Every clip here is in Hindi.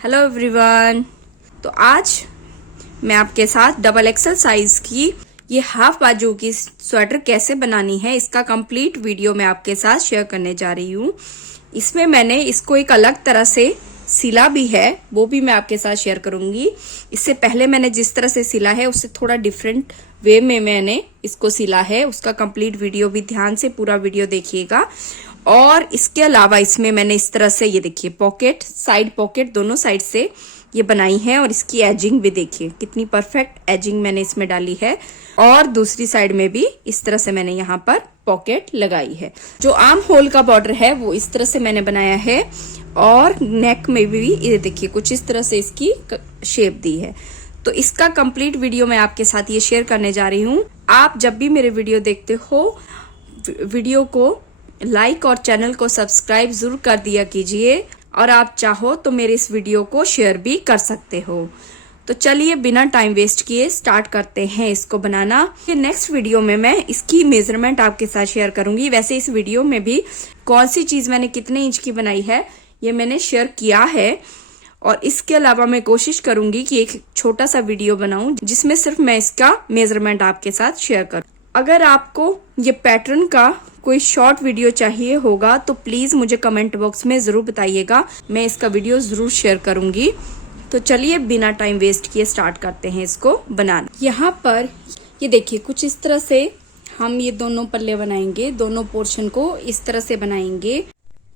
Hello everyone. तो आज मैं आपके साथ डबल एक्सल साइज की ये हाफ बाजू की स्वेटर कैसे बनानी है इसका कंप्लीट वीडियो मैं आपके साथ शेयर करने जा रही हूँ। इसमें मैंने इसको एक अलग तरह से सिला भी है, वो भी मैं आपके साथ शेयर करूंगी। इससे पहले मैंने जिस तरह से सिला है उससे थोड़ा डिफरेंट वे में मैंने इसको सिला है, उसका कंप्लीट वीडियो भी ध्यान से पूरा वीडियो देखिएगा। और इसके अलावा इसमें मैंने इस तरह से ये देखिए पॉकेट, साइड पॉकेट दोनों साइड से ये बनाई है और इसकी एजिंग भी देखिए कितनी परफेक्ट एजिंग मैंने इसमें डाली है। और दूसरी साइड में भी इस तरह से मैंने यहाँ पर पॉकेट लगाई है। जो आर्म होल का बॉर्डर है वो इस तरह से मैंने बनाया है और नेक में भी ये देखिए कुछ इस तरह से इसकी शेप दी है। तो इसका कंप्लीट वीडियो मैं आपके साथ ये शेयर करने जा रही हूँ। आप जब भी मेरे वीडियो देखते हो वीडियो को लाइक और चैनल को सब्सक्राइब जरूर कर दिया कीजिए और आप चाहो तो मेरे इस वीडियो को शेयर भी कर सकते हो। तो चलिए बिना टाइम वेस्ट किए स्टार्ट करते हैं इसको बनाना। ये नेक्स्ट वीडियो में मैं इसकी मेजरमेंट आपके साथ शेयर करूंगी। वैसे इस वीडियो में भी कौन सी चीज मैंने कितने इंच की बनाई है ये मैंने शेयर किया है। और इसके अलावा मैं कोशिश करूंगी कि एक छोटा सा वीडियो बनाऊं जिसमें सिर्फ मैं इसका मेजरमेंट आपके साथ शेयर करूं। अगर आपको ये पैटर्न का कोई शॉर्ट वीडियो चाहिए होगा तो प्लीज मुझे कमेंट बॉक्स में जरूर बताइएगा, मैं इसका वीडियो जरूर शेयर करूंगी। तो चलिए बिना टाइम वेस्ट किए स्टार्ट करते हैं इसको बनाना। यहाँ पर ये देखिए कुछ इस तरह से हम ये दोनों पल्ले बनाएंगे, दोनों पोर्शन को इस तरह से बनाएंगे।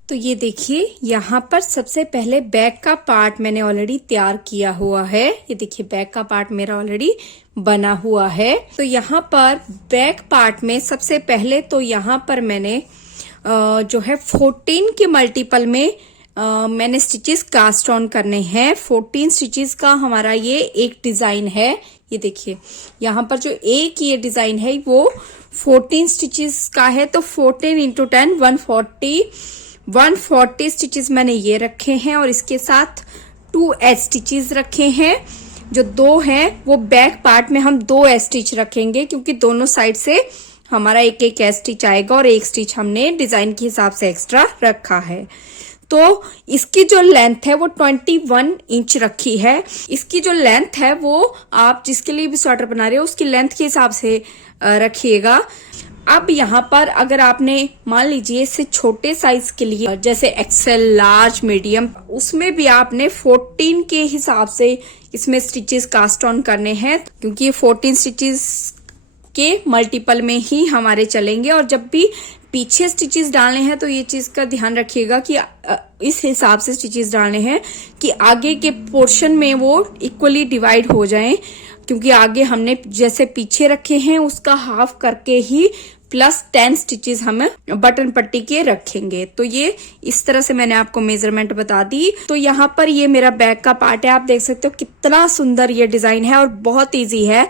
तो ये देखिए यहाँ पर सबसे पहले बैक का पार्ट मैंने ऑलरेडी तैयार किया हुआ है। ये देखिए बैक का पार्ट मेरा ऑलरेडी बना हुआ है। तो यहाँ पर बैक पार्ट में सबसे पहले तो यहाँ पर मैंने जो है 14 के मल्टीपल में मैंने स्टिचेस कास्ट ऑन करने हैं। 14 स्टिचेस का हमारा ये एक डिजाइन है। ये देखिए यहाँ पर जो एक ये डिजाइन है वो 14 स्टिचेस का है। तो 14 इंटू 10 140 स्टिचेस मैंने ये रखे हैं और इसके साथ 2 एच स्टिचेस रखे हैं। जो 2 हैं वो बैक पार्ट में हम 2 एच स्टिच रखेंगे क्योंकि दोनों साइड से हमारा एक एक एच स्टिच आएगा और एक स्टिच हमने डिजाइन के हिसाब से एक्स्ट्रा रखा है। तो इसकी जो लेंथ है वो 21 इंच रखी है। इसकी जो लेंथ है वो आप जिसके लिए भी स्वेटर बना रहे हो उसकी लेंथ के हिसाब से रखिएगा। अब यहाँ पर अगर आपने मान लीजिए इससे छोटे साइज के लिए जैसे एक्सेल, लार्ज, मीडियम, उसमें भी आपने 14 के हिसाब से इसमें स्टिचेस कास्ट ऑन करने हैं क्योंकि ये 14 स्टिचेस के मल्टीपल में ही हमारे चलेंगे। और जब भी पीछे स्टिचेस डालने हैं तो ये चीज का ध्यान रखिएगा कि इस हिसाब से स्टिचेस डालने हैं कि आगे के पोर्शन में वो इक्वली डिवाइड हो जाएं, क्योंकि आगे हमने जैसे पीछे रखे हैं उसका हाफ करके ही प्लस 10 स्टिचेस हम बटन पट्टी के रखेंगे। तो ये इस तरह से मैंने आपको मेजरमेंट बता दी। तो यहाँ पर ये मेरा बैक का पार्ट है। आप देख सकते हो कितना सुंदर ये डिजाइन है और बहुत इजी है।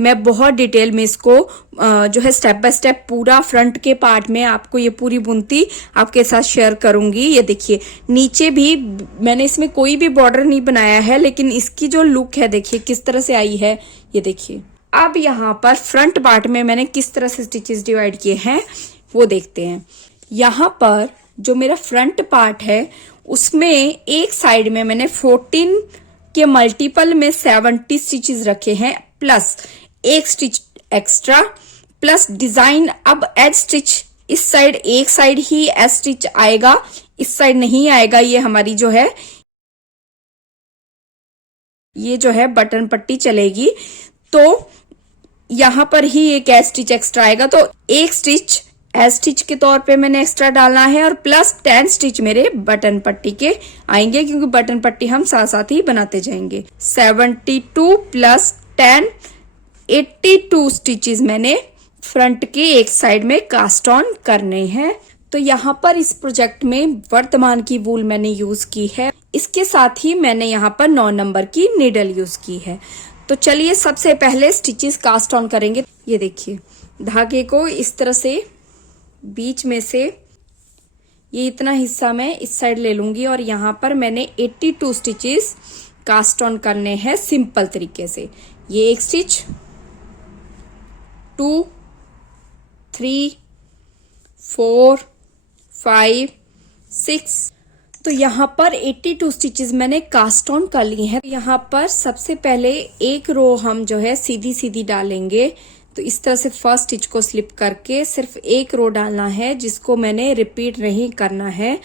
मैं बहुत डिटेल में इसको जो है स्टेप बाय स्टेप पूरा फ्रंट के पार्ट में आपको ये पूरी बुनती आपके साथ शेयर करूंगी। ये देखिए नीचे भी मैंने इसमें कोई भी बॉर्डर नहीं बनाया है, लेकिन इसकी जो लुक है देखिए किस तरह से आई है। ये देखिए अब यहाँ पर फ्रंट पार्ट में मैंने किस तरह से स्टिचेस डिवाइड किए हैं वो देखते हैं। यहाँ पर जो मेरा फ्रंट पार्ट है उसमें एक साइड में मैंने 14 के मल्टीपल में 70 स्टिचेस रखे हैं प्लस एक स्टिच एक्स्ट्रा प्लस डिजाइन। अब एज स्टिच इस साइड एक साइड ही एज स्टिच आएगा, इस साइड नहीं आएगा। ये हमारी जो है ये जो है बटन पट्टी चलेगी तो यहाँ पर ही एक एज स्टिच एक्स्ट्रा आएगा। तो एक स्टिच एज स्टिच के तौर पे मैंने एक्स्ट्रा डालना है और प्लस 10 स्टिच मेरे बटन पट्टी के आएंगे क्योंकि बटन पट्टी हम साथ साथ ही बनाते जाएंगे। 72 प्लस 10 82 स्टिचेस मैंने फ्रंट के एक साइड में कास्ट ऑन करने हैं। तो यहाँ पर इस प्रोजेक्ट में वर्तमान की वूल मैंने यूज की है। इसके साथ ही मैंने यहाँ पर 9 नंबर की नीडल यूज की है। तो चलिए सबसे पहले स्टिचेस कास्ट ऑन करेंगे। ये देखिए धागे को इस तरह से बीच में से ये इतना हिस्सा मैं इस साइड ले लूंगी और यहाँ पर मैंने 82 स्टिचेस कास्ट ऑन करने हैं सिंपल तरीके से। ये एक स्टिच, 2, 3, 4, 5, 6, तो यहाँ पर 82 स्टिचेस मैंने कास्ट ऑन कर ली हैं। यहाँ पर सबसे पहले एक रो हम जो है सीधी सीधी डालेंगे। तो इस तरह से फर्स्ट स्टिच को स्लिप करके सिर्फ एक रो डालना है, जिसको मैंने रिपीट नहीं करना है।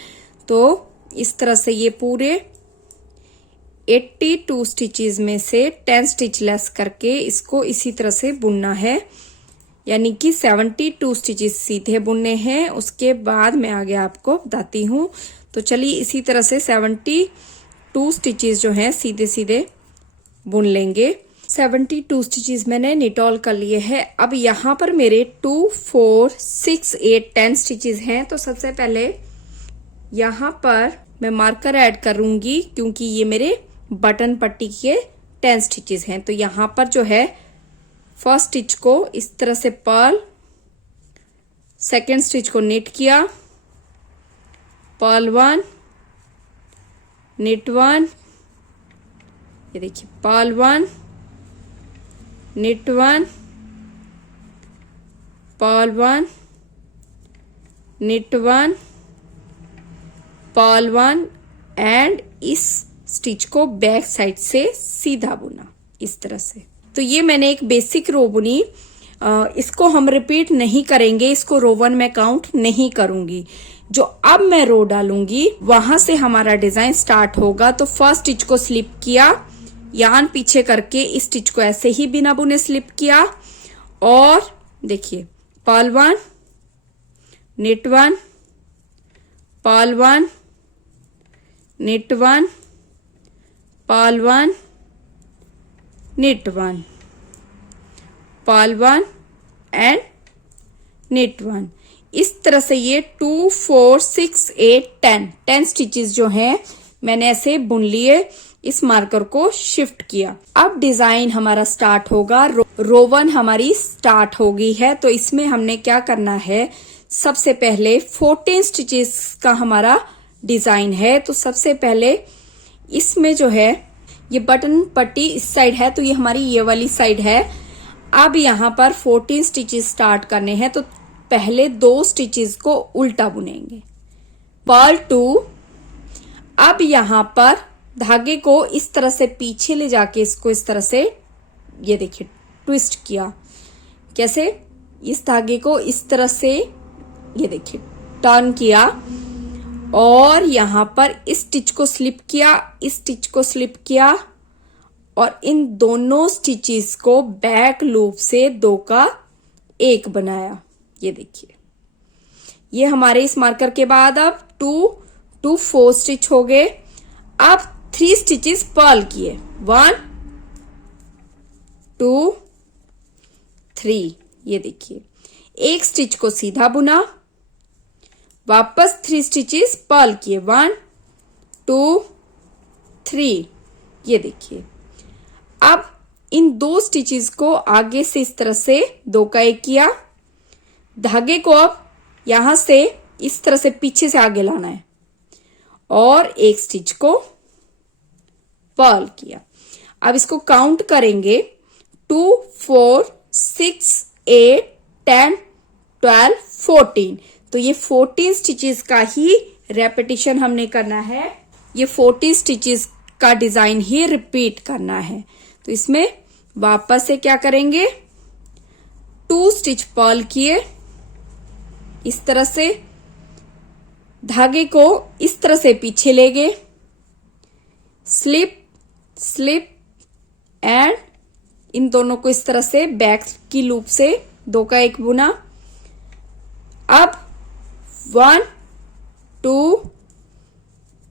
तो इस तरह से ये पूरे 82 स्टिचेस में से 10 स्टिच लेस करके इसको इसी तरह से बुनना है, यानी कि 72 स्टिचेस सीधे बुनने हैं। उसके बाद मैं आगे आपको बताती हूँ। तो चलिए इसी तरह से 72 स्टिचेस जो हैं सीधे सीधे बुन लेंगे। 72 स्टिचेस मैंने निटॉल कर लिए हैं। अब यहाँ पर मेरे 2, 4, 6, 8, 10 स्टिचेस हैं। तो सबसे पहले यहाँ पर मैं मार्कर ऐड करूंगी, क्योंकि ये मेरे बटन पट्टी के 10 स्टिचेस हैं। तो यहाँ पर जो है फर्स्ट स्टिच को इस तरह से पर्ल, सेकेंड स्टिच को निट किया, पर्ल 1, निट 1, ये देखिए purl 1, knit 1, purl 1, knit 1, purl 1 and इस स्टिच को बैक साइड से सीधा बुना इस तरह से। तो ये मैंने एक बेसिक रो बुनी। इसको हम रिपीट नहीं करेंगे, इसको रो 1 में काउंट नहीं करूंगी। जो अब मैं रो डालूंगी वहां से हमारा डिजाइन स्टार्ट होगा। तो फर्स्ट स्टिच को स्लिप किया, यार्न पीछे करके इस स्टिच को ऐसे ही बिना बुने स्लिप किया, और देखिए purl 1, knit 1, purl 1, knit 1, purl 1, knit 1, purl 1 and knit 1। इस तरह से ये 2, 4, 6, 8, 10 स्टिचेस जो हैं मैंने ऐसे बुन लिए। इस मार्कर को शिफ्ट किया। अब डिजाइन हमारा स्टार्ट होगा। रो 1 हमारी स्टार्ट हो गई है। तो इसमें हमने क्या करना है, सबसे पहले 14 स्टिचेस का हमारा डिजाइन है। तो सबसे पहले इसमें जो है ये बटन पट्टी इस साइड है, तो ये हमारी ये वाली साइड है। अब यहाँ पर 14 स्टिचेस स्टार्ट करने हैं। तो पहले 2 स्टिचेस को उल्टा बुनेंगे, पर्ल 2। अब यहाँ पर धागे को इस तरह से पीछे ले जाके इसको इस तरह से, ये देखिए ट्विस्ट किया। कैसे, इस धागे को इस तरह से ये देखिए टर्न किया, और यहाँ पर इस स्टिच को स्लिप किया, इस स्टिच को स्लिप किया, और इन दोनों स्टिचेस को बैक लूप से 2 का 1 बनाया। ये देखिए, ये हमारे इस मार्कर के बाद अब 2, 4 स्टिच हो गए। अब 3 स्टिचेस पर्ल किए, 1, 2, 3। ये देखिए एक स्टिच को सीधा बुना, वापस 3 स्टिचेस पर्ल किए, 1, 2, 3। ये देखिए अब इन 2 स्टिचेस को आगे से इस तरह से 2 का 1 किया। धागे को अब यहां से इस तरह से पीछे से आगे लाना है, और एक स्टिच को पर्ल किया। अब इसको काउंट करेंगे, 2, 4, 6, 8, 10, 12, 14। तो ये 14 स्टिचेस का ही रेपिटेशन हमने करना है। ये 14 स्टिचेस का डिजाइन ही रिपीट करना है। तो इसमें वापस से क्या करेंगे, 2 स्टिच पर्ल किए इस तरह से, धागे को इस तरह से पीछे ले गए, स्लिप स्लिप एंड इन दोनों को इस तरह से बैक की लूप से 2 का 1 बुना। अब 1, 2,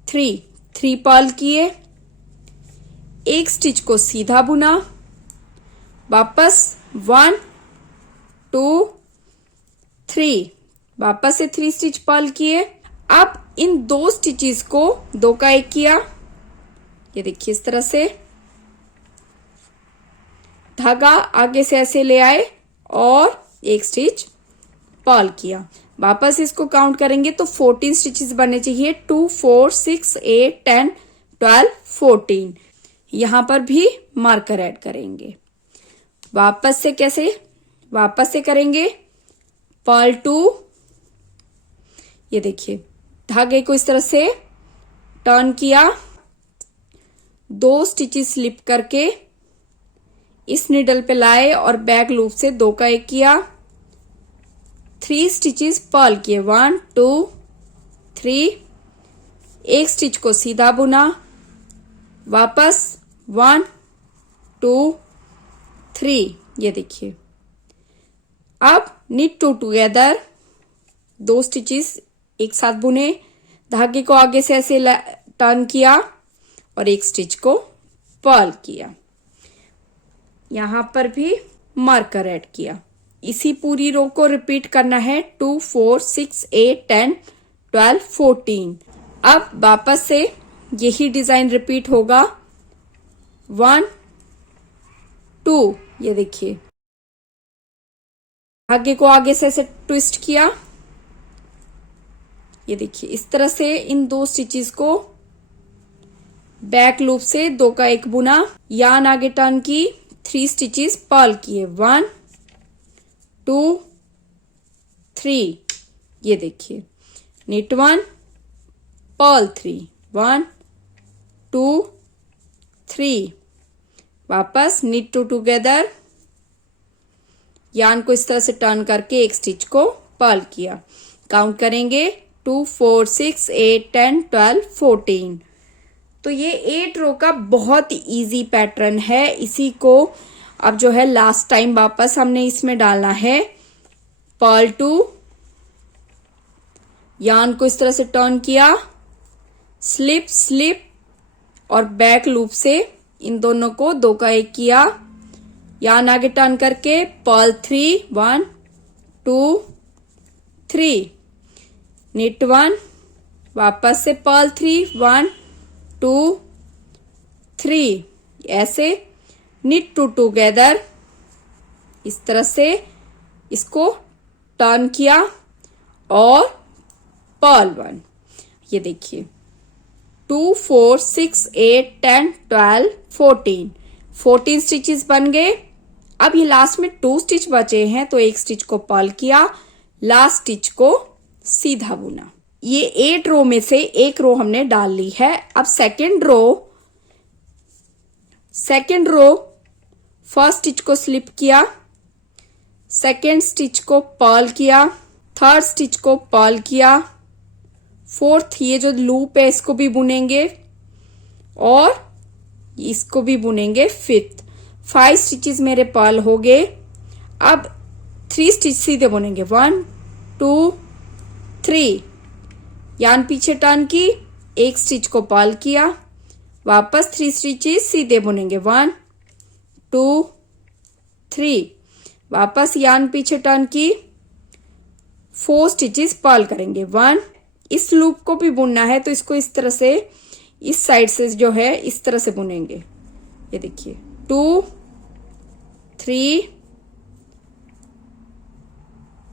3 पर्ल किए, एक स्टिच को सीधा बुना, वापस 1, 2, 3, वापस से 3 स्टिच पर्ल किए। अब इन 2 स्टिचेस को 2 का 1 किया। ये देखिए इस तरह से धागा आगे से ऐसे ले आए और एक स्टिच पर्ल किया। वापस इसको काउंट करेंगे तो 14 स्टिचेस बनने चाहिए, 2, 4, 6, 8, 10, 12, 14। यहां पर भी मार्कर ऐड करेंगे। वापस से कैसे, वापस से करेंगे पर्ल 2। ये देखिए धागे को इस तरह से टर्न किया, 2 स्टिचेस स्लिप करके इस निडल पे लाए और बैक लूप से 2 का 1 किया, 3 स्टिचेस पर्ल किए, 1 2 3, एक स्टिच को सीधा बुना, वापस 1 2 3, ये देखिए। अब निट 2 टुगेदर, 2 स्टिचेस एक साथ बुने, धागे को आगे से ऐसे टर्न किया और एक स्टिच को पर्ल किया, यहां पर भी मार्कर ऐड किया। इसी पूरी रो को रिपीट करना है 2 4 6 8 10 12 14। अब वापस से यही डिजाइन रिपीट होगा, 1 2, ये देखिए। धागे को आगे से ऐसे ट्विस्ट किया, ये देखिए इस तरह से इन 2 स्टिचेस को बैक लूप से 2 का 1 बुना, यान आगे टर्न की, 3 स्टिचेस पर्ल किए, 1 2 3, ये देखिए। निट 1 पर्ल 3, 1 2 3, वापस निट 2 टुगेदर, यान को इस तरह से टर्न करके एक स्टिच को पर्ल किया। काउंट करेंगे 2 4 6 8 10 12 14। तो ये 8 रो का बहुत इजी पैटर्न है। इसी को अब जो है लास्ट टाइम वापस हमने इसमें डालना है। पर्ल 2, यान को इस तरह से टर्न किया, स्लिप स्लिप और बैक लूप से इन दोनों को 2 का 1 किया, यान आगे टर्न करके पर्ल 3, 1 2 3, निट 1, वापस से पर्ल 3, 1 2 3, ऐसे निट 2 टुगेदर, इस तरह से इसको टर्न किया और पर्ल 1, ये देखिए 2 4 6 8 10 12 14 स्टिचेस बन गए। अब ये लास्ट में 2 स्टिच बचे हैं, तो एक स्टिच को पर्ल किया, लास्ट स्टिच को सीधा बुना। ये 8 रो में से एक रो हमने डाल ली है। अब सेकेंड रो फर्स्ट स्टिच को स्लिप किया, सेकेंड स्टिच को पर्ल किया, थर्ड स्टिच को पर्ल किया, फोर्थ ये जो लूप है इसको भी बुनेंगे और इसको भी बुनेंगे फिफ्थ। 5 स्टिचेस मेरे पर्ल हो गए। अब 3 स्टिच सीधे बुनेंगे, 1 2 3, यान पीछे टर्न की, एक स्टिच को पर्ल किया, वापस 3 स्टिचेस सीधे बुनेंगे, 1 2 3, वापस यान पीछे टर्न की, 4 स्टिचेस पर्ल करेंगे, 1। इस लूप को भी बुनना है तो इसको इस तरह से, इस साइड से जो है इस तरह से बुनेंगे, ये देखिए 2 3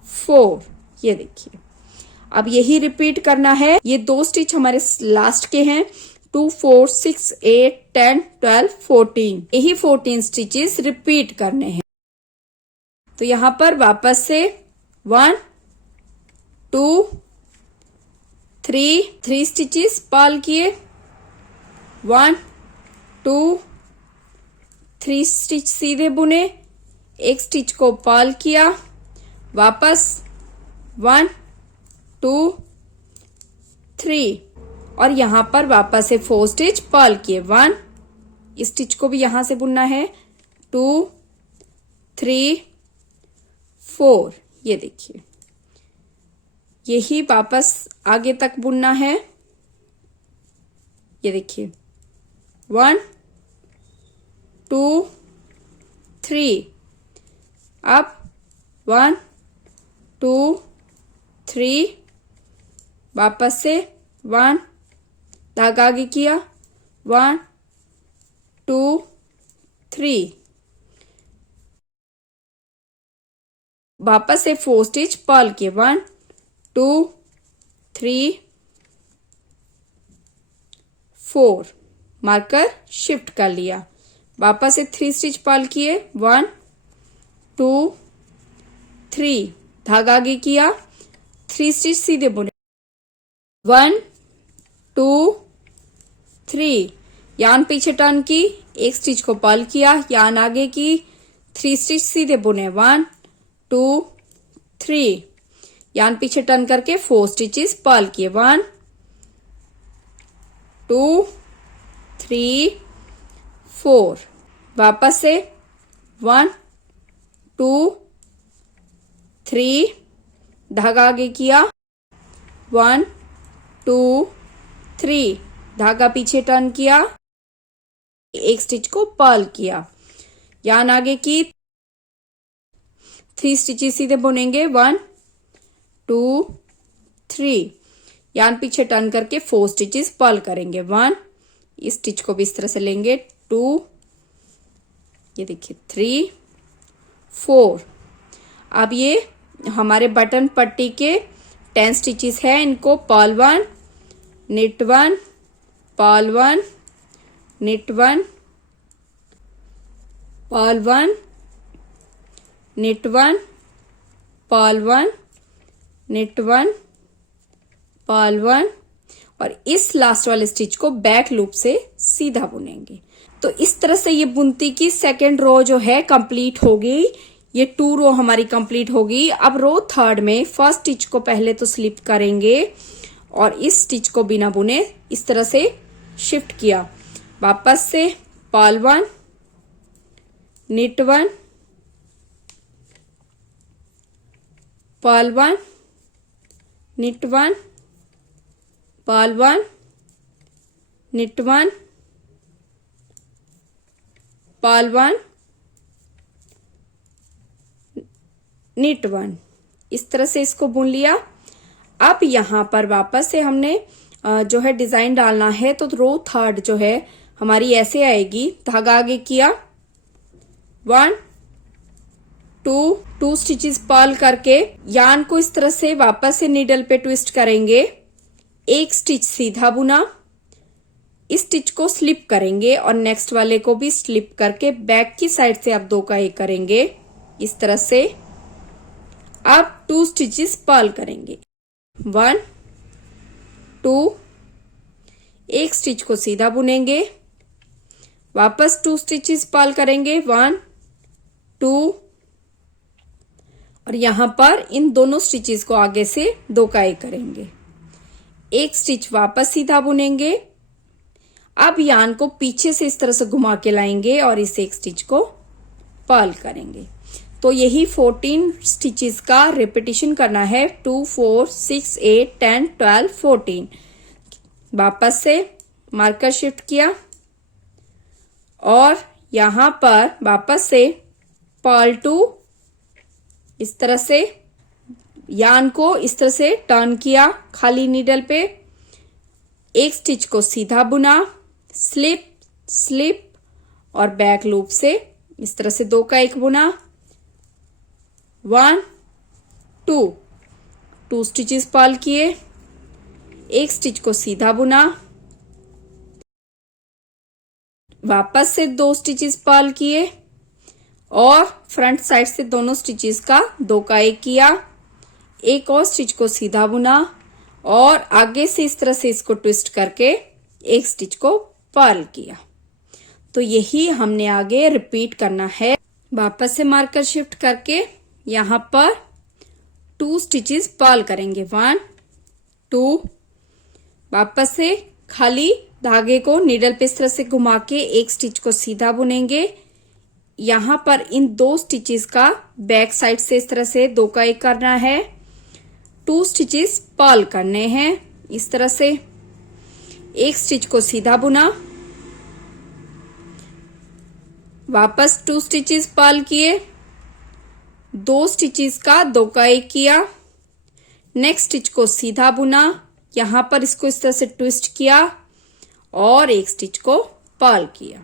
4, ये देखिए। अब यही रिपीट करना है। ये 2 स्टिच हमारे लास्ट के हैं, 2 4 6 8 10 12 14, यही 14 स्टिचेस रिपीट करने हैं। तो यहां पर वापस से 1 2 3 स्टिचेस पर्ल किए, 1 2 3 स्टिच सीधे बुने, एक स्टिच को पर्ल किया, वापस 1 2 3 और यहां पर वापस से 4 स्टिच पर्ल किए, 1। इस स्टिच को भी यहां से बुनना है, 2 3 4, ये देखिए। यही वापस आगे तक बुनना है, ये देखिए 1 2 3, अब 1 2 3, वापस से 1, धागा आगे किया, 1 2 3, वापस से 4 स्टिच पर्ल किए, 1 2 3 4, मार्कर शिफ्ट कर लिया, वापस से 3 स्टिच पर्ल किए, 1 2 3, धागा आगे किया, 3 स्टिच सीधे बुने, 1 2 3, यान पीछे टर्न की, एक स्टिच को पर्ल किया, यान आगे की, 3 स्टिच सीधे बुने, 1 2 3, यान पीछे टर्न करके 4 स्टिचेस पर्ल किए, 1 2 3 4, वापस से 1 2 3, धागा आगे किया, 1 2 3, धागा पीछे टर्न किया, एक स्टिच को पर्ल किया, यान आगे की, 3 स्टिचेस सीधे बुनेंगे, 1 2 3, यान पीछे टर्न करके 4 स्टिचेस पर्ल करेंगे, 1, इस स्टिच को भी इस तरह से लेंगे, 2, ये देखिए 3 4। अब ये हमारे बटन पट्टी के 10 स्टिचेस है, इनको purl 1 knit 1 purl 1 knit 1 purl 1 knit 1 purl 1 knit 1 purl 1, और इस लास्ट वाले स्टिच को बैक लूप से सीधा बुनेंगे। तो इस तरह से ये बुनती की सेकेंड रो जो है कंप्लीट हो गई। ये 2 रो हमारी कंप्लीट होगी। अब रो थर्ड में फर्स्ट स्टिच को पहले तो स्लिप करेंगे और इस स्टिच को बिना बुने इस तरह से शिफ्ट किया, वापस से purl 1 knit 1 purl 1 knit 1 purl 1 knit 1 purl 1 knit 1, इस तरह से इसको बुन लिया। अब यहां पर वापस से हमने जो है डिजाइन डालना है, तो रो थर्ड जो है हमारी ऐसे आएगी। धागा आगे किया, 1 2 स्टिचेस पर्ल करके यान को इस तरह से वापस से नीडल पे ट्विस्ट करेंगे, एक स्टिच सीधा बुना, इस स्टिच को स्लिप करेंगे और नेक्स्ट वाले को भी स्लिप करके बैक की साइड से आप 2 का 1 करेंगे इस तरह से। अब 2 स्टिचेस पर्ल करेंगे, 1 2, एक स्टिच को सीधा बुनेंगे, वापस 2 स्टिचेस पर्ल करेंगे, 1 2, और यहां पर इन दोनों स्टिचेस को आगे से 2 का 1 करेंगे, एक स्टिच वापस सीधा बुनेंगे। अब यान को पीछे से इस तरह से घुमा के लाएंगे और इस एक स्टिच को पर्ल करेंगे। तो यही 14 स्टिचेस का रिपीटिशन करना है, 2 4 6 8 10 12 14। वापस से मार्कर शिफ्ट किया और यहां पर वापस से पर्ल 2, इस तरह से यान को इस तरह से टर्न किया खाली नीडल पे, एक स्टिच को सीधा बुना, स्लिप स्लिप और बैक लूप से इस तरह से 2 का 1 बुना, 1 2 स्टिचेस पर्ल किए, एक स्टिच को सीधा बुना, वापस से 2 स्टिचेस पर्ल किए और फ्रंट साइड से दोनों स्टिचेस का 2 का 1 किया, एक और स्टिच को सीधा बुना और आगे से इस तरह से इसको ट्विस्ट करके एक स्टिच को पर्ल किया। तो यही हमने आगे रिपीट करना है। वापस से मार्कर शिफ्ट करके यहां पर 2 स्टिचेस पर्ल करेंगे, 1 2, वापस से खाली धागे को नीडल पे इस तरह से घुमा के एक स्टिच को सीधा बुनेंगे। यहां पर इन 2 स्टिचेस का बैक साइड से इस तरह से 2 का 1 करना है, 2 स्टिचेस पर्ल करने हैं इस तरह से, एक स्टिच को सीधा बुना, वापस 2 स्टिचेस पर्ल किए, 2 स्टिचेस का 2 का 1 किया, नेक्स्ट स्टिच को सीधा बुना, यहां पर इसको इस तरह से ट्विस्ट किया और एक स्टिच को पर्ल किया।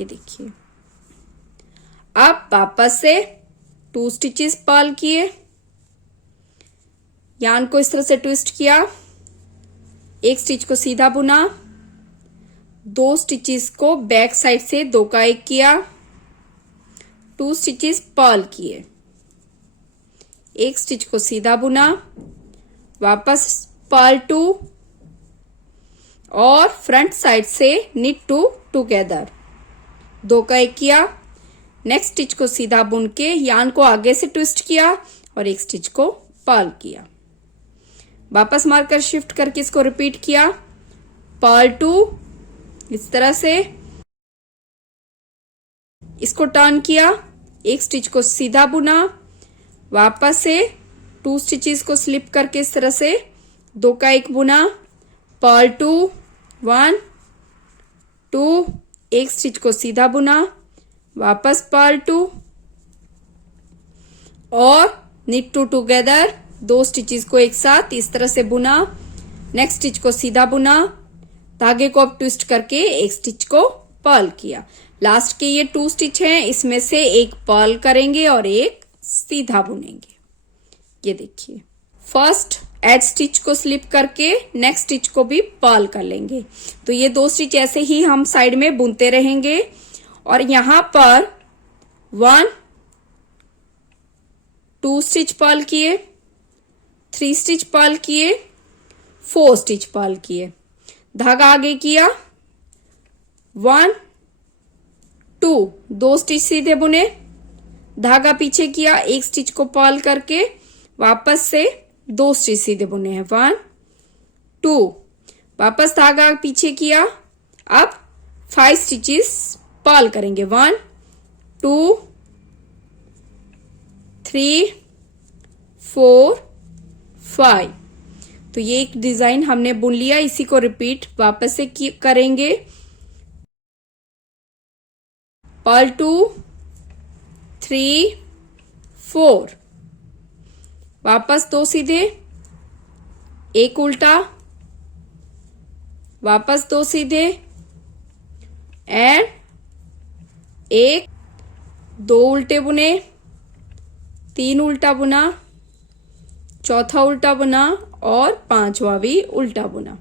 ये देखिए, अब वापस से 2 स्टिचेस पर्ल किए, यान को इस तरह से ट्विस्ट किया, एक स्टिच को सीधा बुना, 2 स्टिचेस को बैक साइड से 2 का 1 किया, 2 स्टिचेस पर्ल किए, एक स्टिच को सीधा बुना, वापस पर्ल 2 और फ्रंट साइड से निट टू टुगेदर, 2 का 1 किया। नेक्स्ट स्टिच को सीधा बुन के यार्न को आगे से ट्विस्ट किया और एक स्टिच को पर्ल किया। वापस मार्कर शिफ्ट करके इसको रिपीट किया, पर्ल 2, इस तरह से इसको टर्न किया, एक स्टिच को सीधा बुना, वापस से 2 स्टिचेस को स्लिप करके इस तरह से 2 का 1 बुना, पर्ल 2, 1 2, एक स्टिच को सीधा बुना, वापस पर्ल 2 और निट टू टुगेदर, 2 स्टिचेस को एक साथ इस तरह से बुना, नेक्स्ट स्टिच को सीधा बुना, धागे को अब ट्विस्ट करके एक स्टिच को पर्ल किया। लास्ट के ये 2 स्टिच हैं, इसमें से एक पर्ल करेंगे और एक सीधा बुनेंगे। ये देखिए, फर्स्ट एज स्टिच को स्लिप करके नेक्स्ट स्टिच को भी पर्ल कर लेंगे। तो ये 2 स्टिच ऐसे ही हम साइड में बुनते रहेंगे और यहां पर 1 2 स्टिच पर्ल किए, 3 स्टिच पर्ल किए, 4 स्टिच पर्ल किए, धागा आगे किया, 1 2, 2 स्टिच सीधे बुने, धागा पीछे किया, एक स्टिच को पर्ल करके वापस से 2 स्टिच सीधे बुने हैं, 1 2, वापस धागा पीछे किया, अब 5 स्टिचेस पर्ल करेंगे, 1 2 3 4 5। तो ये एक डिजाइन हमने बुन लिया, इसी को रिपीट वापस से करेंगे, पर्ल 2 3 4, वापस 2 सीधे, एक उल्टा, वापस 2 सीधे एंड एक 2 उल्टे बुने, 3 उल्टा बुना, चौथा उल्टा बुना और 5वां भी उल्टा बुना।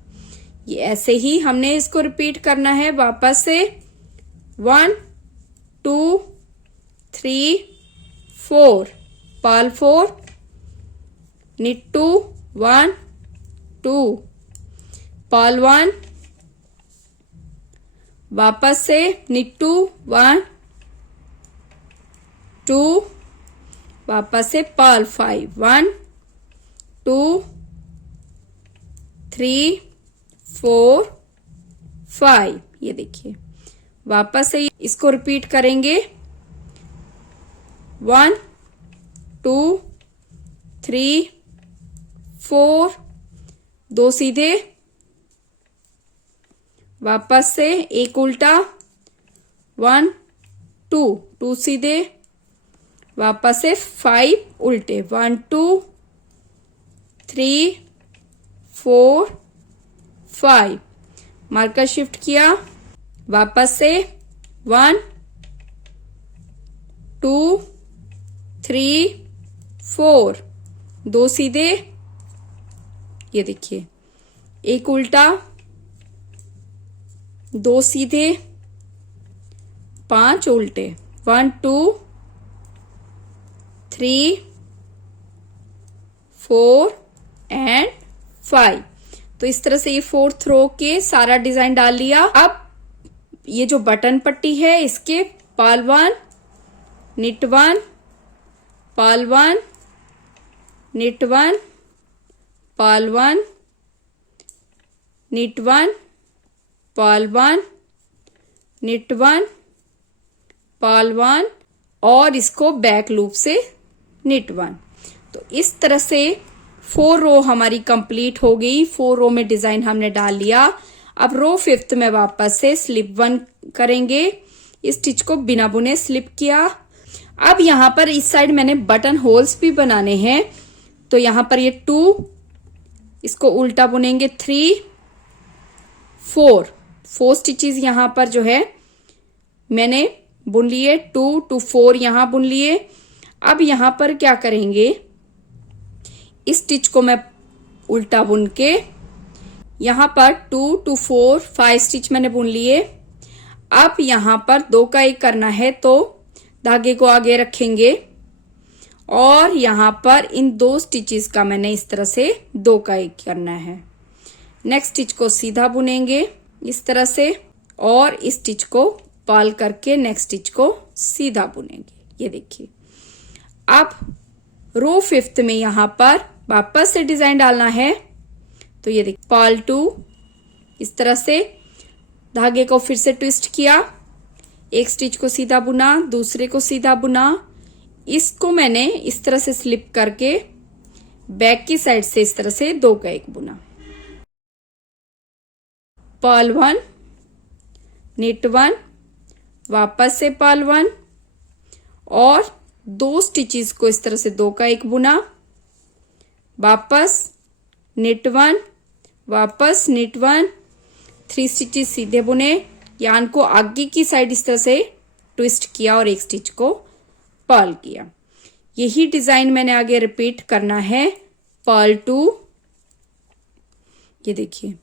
ये ऐसे ही हमने इसको रिपीट करना है। वापस से 1 2 3 4, पर्ल 4, निट 2 1 2, पर्ल 1, वापस से निट 2 1 2, वापस से पर्ल 5 1 2 3 4 5। ये देखिए, वापस से इसको रिपीट करेंगे, 1 2 3 4, 2 सीधे, वापस से एक उल्टा, 1 2 2 सीधे, वापस से 5 उल्टे, 1 2 3 4 5, मार्कर शिफ्ट किया, वापस से 1 2 3 4, 2 सीधे, ये देखिए, एक उल्टा, 2 सीधे, 5 उल्टे, 1 2 3 4 एंड 5। तो इस तरह से ये 4th रो के सारा डिजाइन डाल लिया। अब ये जो बटन पट्टी है, इसके purl 1 knit 1, purl 1 knit 1, purl 1 knit 1, purl 1 knit 1, purl 1 और इसको बैक लूप से निट 1। तो इस तरह से 4 रो हमारी कंप्लीट हो गई। 4 रो में डिजाइन हमने डाल लिया। अब रो 5th में वापस से स्लिप 1 करेंगे। इस स्टिच को बिना बुने स्लिप किया। अब यहां पर इस साइड मैंने बटन होल्स भी बनाने हैं, तो यहां पर ये 2, इसको उल्टा बुनेंगे, 3 4 स्टिचेस यहां पर जो है मैंने बुन लिए, 2 to 4 यहां बुन लिए। अब यहां पर क्या करेंगे, इस स्टिच को मैं उल्टा बुन के यहां पर 2 to 4 5 स्टिच मैंने बुन लिए। अब यहां पर 2 का 1 करना है, तो धागे को आगे रखेंगे और यहां पर इन 2 स्टिचेस का मैंने इस तरह से 2 का 1 करना है। नेक्स्ट स्टिच को सीधा बुनेंगे इस तरह से, और इस स्टिच को पर्ल करके नेक्स्ट स्टिच को सीधा बुनेंगे। ये देखिए, अब रो 5th में यहां पर वापस से डिजाइन डालना है। तो ये देखिए, पर्ल 2 इस तरह से धागे को फिर से ट्विस्ट किया, एक स्टिच को सीधा बुना, दूसरे को सीधा बुना, इसको मैंने इस तरह से स्लिप करके बैक की साइड से इस तरह से 2 का 1 बुना। पर्ल 1, निट 1, वापस से पर्ल 1 और 2 स्टिचेस को इस तरह से 2 का 1 बुना, वापस निट 1, वापस निट 1, 3 स्टिचेस सीधे बुने, यान को आगे की साइड इस तरह से ट्विस्ट किया और एक स्टिच को पर्ल किया। यही डिजाइन मैंने आगे रिपीट करना है। पर्ल 2, ये देखिए,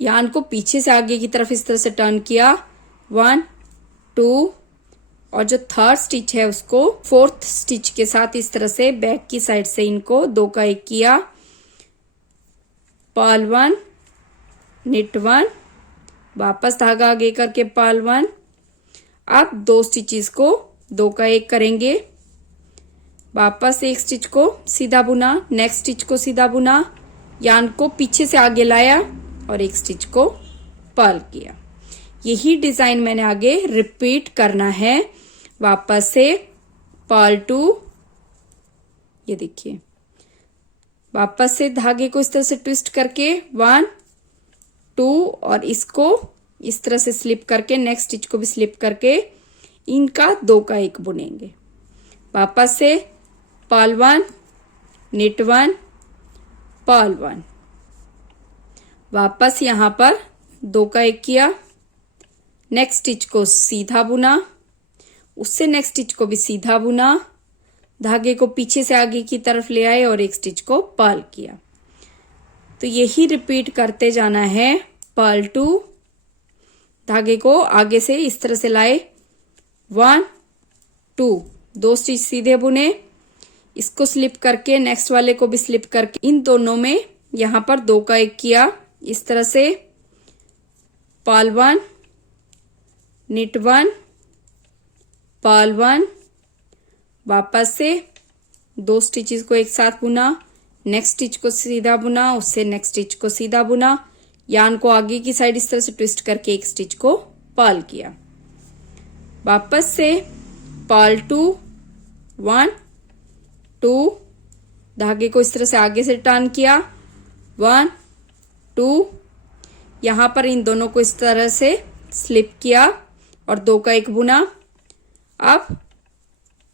यान को पीछे से आगे की तरफ इस तरह से टर्न किया, 1 2, और जो 3rd स्टिच है उसको 4th स्टिच के साथ इस तरह से बैक की साइड से इनको 2 का 1 किया, पर्ल 1, निट 1, वापस धागा आगे करके पर्ल 1। अब 2 स्टिचेस को 2 का 1 करेंगे, वापस एक स्टिच को सीधा बुना, नेक्स्ट स्टिच को सीधा बुना, यान को पीछे से आगे लाया और एक स्टिच को पर्ल किया। यही डिजाइन मैंने आगे रिपीट करना है। वापस से पर्ल 2, ये देखिए, वापस से धागे को इस तरह से ट्विस्ट करके 1 2 और इसको इस तरह से स्लिप करके नेक्स्ट स्टिच को भी स्लिप करके इनका 2 का 1 बुनेंगे। वापस से पर्ल 1, निट 1, पर्ल 1, वापस यहां पर 2 का 1 किया, नेक्स्ट स्टिच को सीधा बुना, उससे नेक्स्ट स्टिच को भी सीधा बुना, धागे को पीछे से आगे की तरफ ले आए और एक स्टिच को पर्ल किया। तो यही रिपीट करते जाना है। पर्ल 2, धागे को आगे से इस तरह से लाए, 1 2, 2 स्टिच सीधे बुने, इसको स्लिप करके नेक्स्ट वाले को भी स्लिप करके इन दोनों में यहां पर 2 का 1 किया इस तरह से, पर्ल 1, निट 1, पर्ल 1, वापस से 2 स्टिचेस को एक साथ बुना, नेक्स्ट स्टिच को सीधा बुना, उससे नेक्स्ट स्टिच को सीधा बुना, यान को आगे की साइड इस तरह से ट्विस्ट करके एक स्टिच को पर्ल किया। वापस से पर्ल 2, 1 2, धागे को इस तरह से आगे से टर्न किया, 1 2, यहां पर इन दोनों को इस तरह से स्लिप किया और 2 का 1 बुना। अब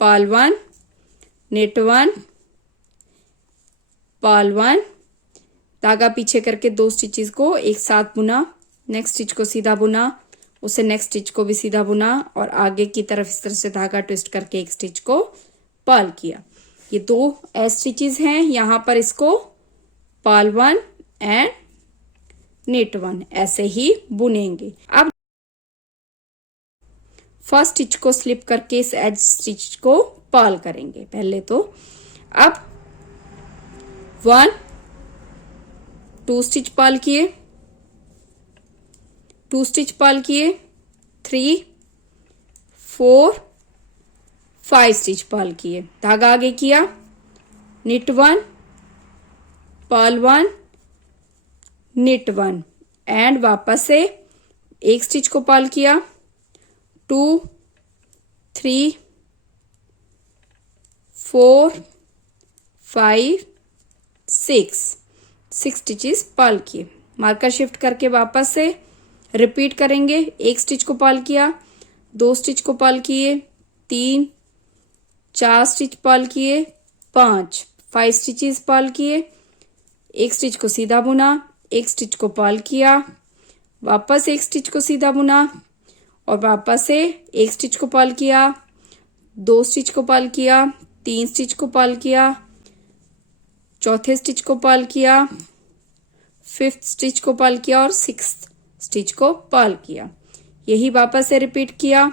पर्ल 1, निट 1, पर्ल 1, धागा पीछे करके 2 स्टिचेस को एक साथ बुना, नेक्स्ट स्टिच को सीधा बुना, उससे नेक्स्ट स्टिच को भी सीधा बुना और आगे की तरफ इस तरह से धागा ट्विस्ट करके एक स्टिच को पर्ल किया। ये 2 एस स्टिचेस हैं, यहां पर इसको पर्ल 1 एंड निट 1 ऐसे ही बुनेंगे। अब फर्स्ट स्टिच को स्लिप करके इस एज स्टिच को पर्ल करेंगे पहले तो। अब 1 2 स्टिच पर्ल किए, 2 स्टिच पर्ल किए, 3 4 5 स्टिच पर्ल किए, धागा आगे किया, निट 1, पर्ल 1, निट 1 एंड वापस से एक स्टिच को पर्ल किया, 2 3 4 5 6 स्टिचेस पर्ल किए। मार्कर शिफ्ट करके वापस से रिपीट करेंगे। एक स्टिच को पर्ल किया, 2 स्टिच को पर्ल किए, 3 4 स्टिच पर्ल किए, 5 स्टिचेस पर्ल किए, एक स्टिच को सीधा बुना, एक स्टिच को पर्ल किया, वापस एक स्टिच को सीधा बुना और वापस से एक स्टिच को पर्ल किया, 2 स्टिच को पर्ल किया, 3 स्टिच को पर्ल किया, चौथे स्टिच को पर्ल किया, 5th स्टिच को पर्ल किया और 6th स्टिच को पर्ल किया। यही वापस से रिपीट किया।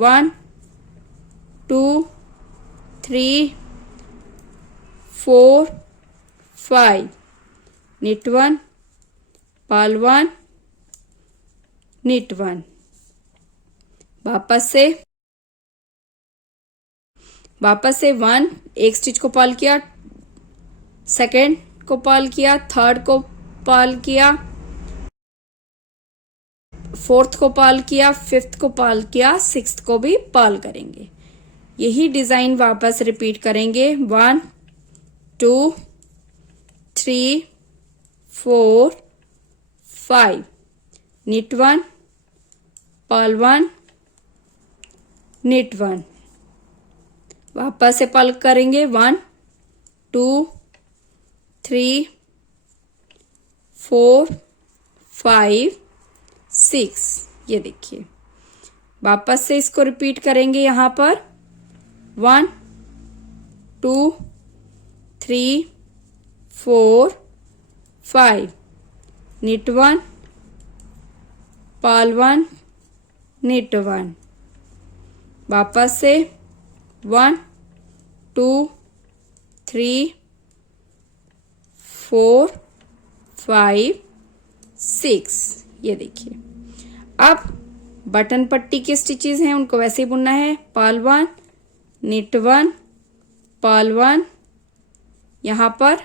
1 2 3 4 5, निट 1, पर्ल 1, knit 1, वापस से 1, एक स्टिच को पर्ल किया, सेकेंड को पर्ल किया, थर्ड को पर्ल किया, फोर्थ को पर्ल किया, फिफ्थ को पर्ल किया, सिक्स्थ को भी पर्ल करेंगे। यही डिजाइन वापस रिपीट करेंगे। 1 2 3 4 5, knit 1, पर्ल 1, knit 1, वापस से पर्ल करेंगे। 1 2 3 4 5 6, ये देखिए। वापस से इसको रिपीट करेंगे यहां पर। 1 2 3 4 5, knit 1, पर्ल 1, knit 1, वापस से 1 2 3 4 5 6, ये देखिए। अब बटन पट्टी के स्टिचेस हैं उनको वैसे ही बुनना है। पर्ल 1, knit 1, पर्ल 1, यहां पर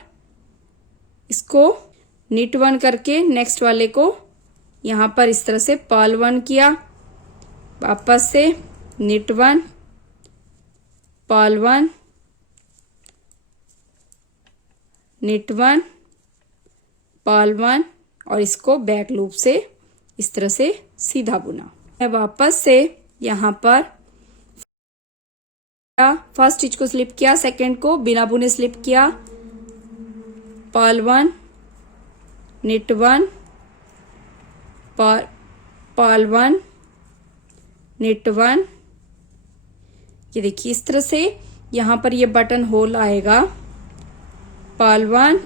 इसको knit 1 करके नेक्स्ट वाले को यहां पर इस तरह से पर्ल 1 किया, वापस से knit 1, पर्ल 1, knit 1, पर्ल 1, और इसको बैक लूप से इस तरह से सीधा बुना। मैं वापस से यहां पर फर्स्ट स्टिच को स्लिप किया, सेकंड को बिना बुने स्लिप किया, पर्ल 1, knit 1, पर्ल 1, knit 1, ये देखिए इस तरह से यहां पर ये बटन होल आएगा। Purl 1,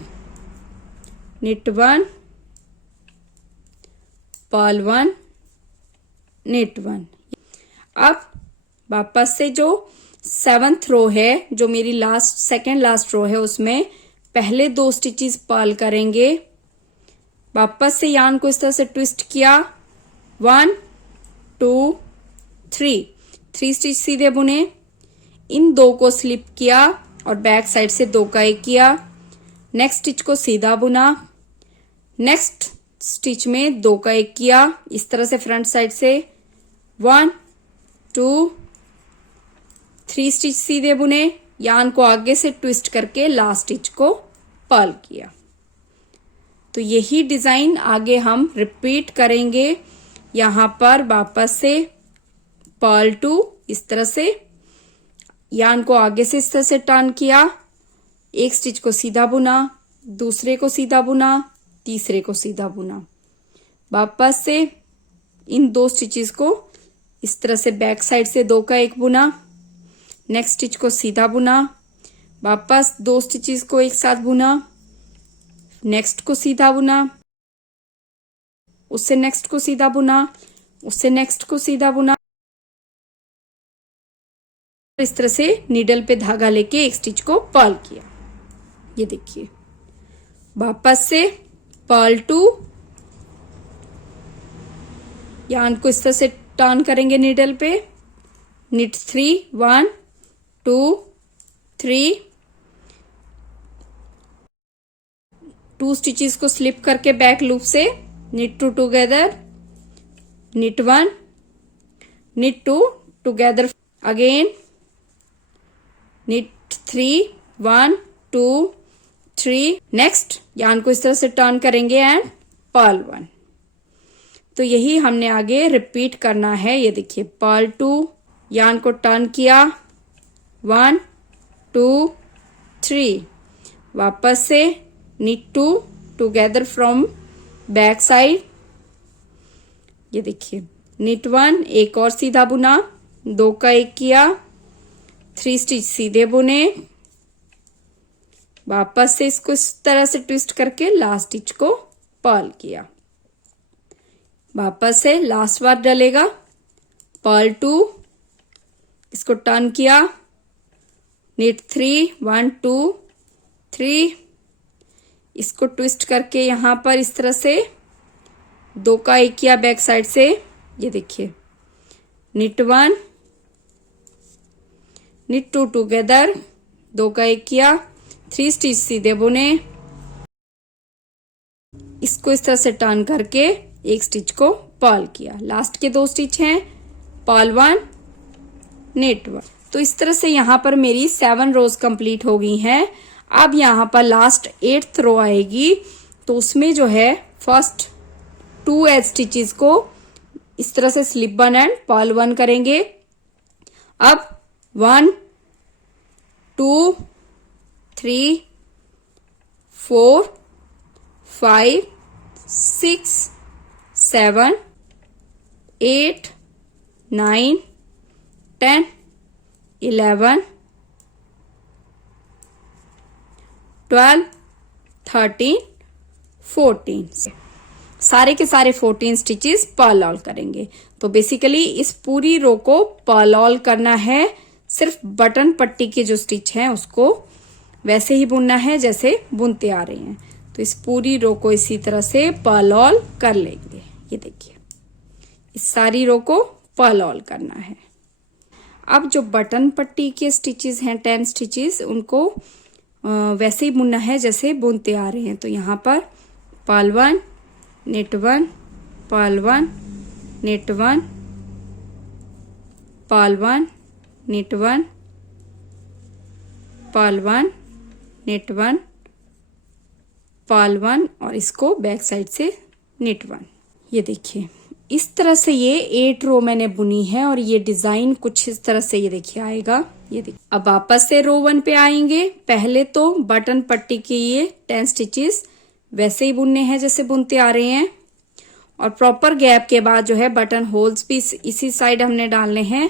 knit 1, purl 1, knit 1। अब वापस से जो 7th रो है, जो मेरी सेकेंड लास्ट रो है, उसमें पहले 2 स्टिचेस पर्ल करेंगे। वापस से यार्न को इस तरह से ट्विस्ट किया, 1 2 3 स्टिच सीधे बुने, इन 2 को स्लिप किया और बैक साइड से 2 का 1 किया, नेक्स्ट स्टिच को सीधा बुना, नेक्स्ट स्टिच में 2 का 1 किया, इस तरह से फ्रंट साइड से 1 2 3 स्टिच सीधे बुने, यार्न को आगे से ट्विस्ट करके लास्ट स्टिच को पर्ल किया। तो यही डिजाइन आगे हम रिपीट करेंगे। यहां पर वापस से पर्ल 2, इस तरह से यार्न को आगे से इस तरह से टर्न किया, एक स्टिच को सीधा बुना, दूसरे को सीधा बुना, तीसरे को सीधा बुना, वापस से इन 2 स्टिचेस को इस तरह से बैक साइड से 2 का 1 बुना, नेक्स्ट स्टिच को सीधा बुना, वापस 2 स्टिचेस को एक साथ बुना, नेक्स्ट को सीधा बुना, उससे नेक्स्ट को सीधा बुना, उससे नेक्स्ट को सीधा बुना, इस तरह से नीडल पे धागा लेके एक स्टिच को पर्ल किया। ये देखिए, वापस से पर्ल 2, यार्न को इस तरह से टर्न करेंगे नीडल पे, knit 3 1 2 3, 2 स्टिचेस को स्लिप करके बैक लूप से knit 2 together, knit 1, knit 2 together again, knit 3 1 2 3, next yarn को इस तरह से टर्न करेंगे एंड पर्ल 1। तो यही हमने आगे रिपीट करना है। ये देखिए, पर्ल 2, यार्न को टर्न किया, 1 2 3, वापस से knit 2 together from back side. ये देखिए, knit 1, एक और सीधा बुना, 2 का 1 किया, 3 स्टिच सीधे बुने, वापस से इसको इस तरह से ट्विस्ट करके लास्ट स्टिच को पर्ल किया, वापस से लास्ट बार डलेगा, पर्ल 2, इसको टर्न किया, knit 3 1 2 3, इसको ट्विस्ट करके यहां पर इस तरह से 2 का 1 किया बैक साइड से, ये देखिए knit 1 knit 2 टुगेदर, 2 का 1 किया, 3 स्टिच सीधे बुने, इसको इस तरह से टर्न करके एक स्टिच को पर्ल किया। लास्ट के 2 स्टिच हैं, पर्ल 1 knit 1। तो इस तरह से यहाँ पर मेरी 7 रोज कंप्लीट हो गई हैं। अब यहाँ पर लास्ट 8th रो आएगी, तो उसमें जो है फर्स्ट 2 एज स्टिचेस को इस तरह से स्लिप 1 एंड पर्ल 1 करेंगे। अब 1 2 3 4 5 6 7 8 9 10 11 12 13 14 सारे के सारे 14 स्टिचेस पर्ल ऑल करेंगे। तो बेसिकली इस पूरी रो को पर्ल ऑल करना है, सिर्फ बटन पट्टी के जो स्टिच हैं उसको वैसे ही बुनना है जैसे बुनते आ रहे हैं। तो इस पूरी रो को इसी तरह से पर्ल ऑल कर लेंगे। ये देखिए इस सारी रो को पर्ल ऑल करना है। अब जो बटन पट्टी के स्टिचेस हैं 10 स्टिचेस, उनको वैसे ही बुनना है जैसे बुनते आ रहे हैं। तो यहाँ पर purl 1 knit 1 purl 1 knit 1 purl 1 knit 1 purl 1 knit 1 purl 1 और इसको बैक साइड से knit 1। ये देखिए इस तरह से ये 8 रो मैंने बुनी है और ये डिजाइन कुछ इस तरह से ये देखिए आएगा। ये देखिए अब वापस से रो 1 पे आएंगे। पहले तो बटन पट्टी के ये 10 स्टिचेस वैसे ही बुनने हैं जैसे बुनते आ रहे हैं, और प्रॉपर गैप के बाद जो है बटन होल्स भी इसी साइड हमने डालने हैं।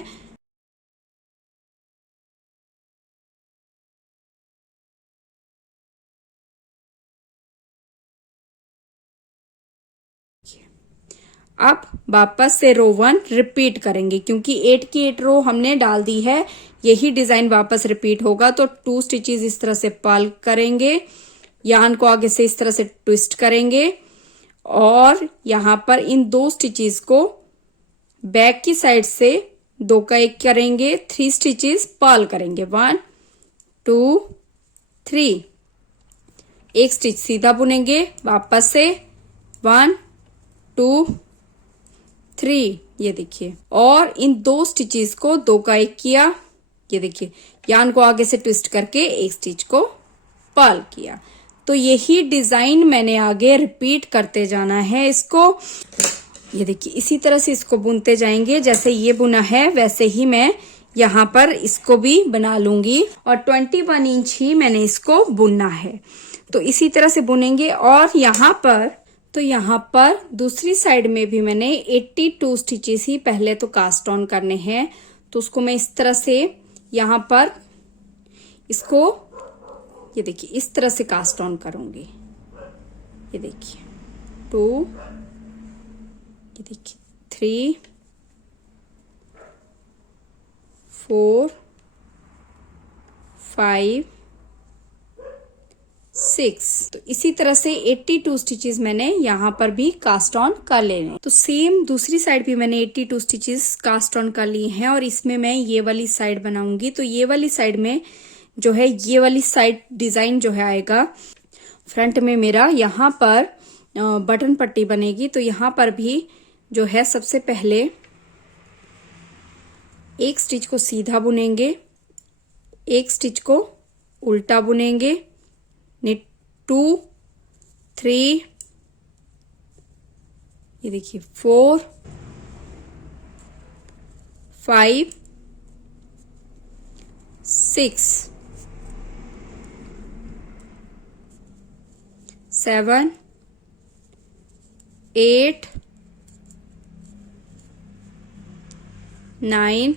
अब वापस से रो 1 रिपीट करेंगे, क्योंकि 8 की 8 रो हमने डाल दी है, यही डिजाइन वापस रिपीट होगा। तो 2 स्टिचेस इस तरह से पर्ल करेंगे, यार्न को आगे से इस तरह से ट्विस्ट करेंगे और यहाँ पर इन 2 स्टिचेस को बैक की साइड से 2 का 1 करेंगे, 3 स्टिचेस पर्ल करेंगे, 1 2 3, एक स्टिच सीधा बुनेंगे, वापस से 1 2 3, ये देखिए, और इन 2 स्टिचेस को 2 का 1 किया, ये देखिए यार्न को आगे से ट्विस्ट करके एक स्टिच को पर्ल किया। तो यही डिजाइन मैंने आगे रिपीट करते जाना है इसको। ये देखिए इसी तरह से इसको बुनते जाएंगे, जैसे ये बुना है वैसे ही मैं यहाँ पर इसको भी बना लूंगी, और 21 इंच ही मैंने इसको बुनना है। तो इसी तरह से बुनेंगे। और यहाँ पर दूसरी साइड में भी मैंने 82 स्टिचेस ही पहले तो कास्ट ऑन करने हैं। तो उसको मैं इस तरह से यहाँ पर इसको ये देखिए इस तरह से कास्ट ऑन करूंगी। ये देखिए 2, ये देखिए 3 4 5 6। तो इसी तरह से 82 स्टिचेस मैंने यहाँ पर भी कास्ट ऑन कर लेने। तो सेम दूसरी साइड भी मैंने 82 स्टिचेस कास्ट ऑन कर लिए हैं, और इसमें मैं ये वाली साइड बनाऊंगी। तो ये वाली साइड में जो है ये वाली साइड डिजाइन जो है आएगा, फ्रंट में मेरा यहाँ पर बटन पट्टी बनेगी। तो यहाँ पर भी जो है सबसे पहले एक स्टिच को सीधा बुनेंगे, एक स्टिच को उल्टा बुनेंगे, knit 2 3, ये देखिए 4 5 6 7 8 9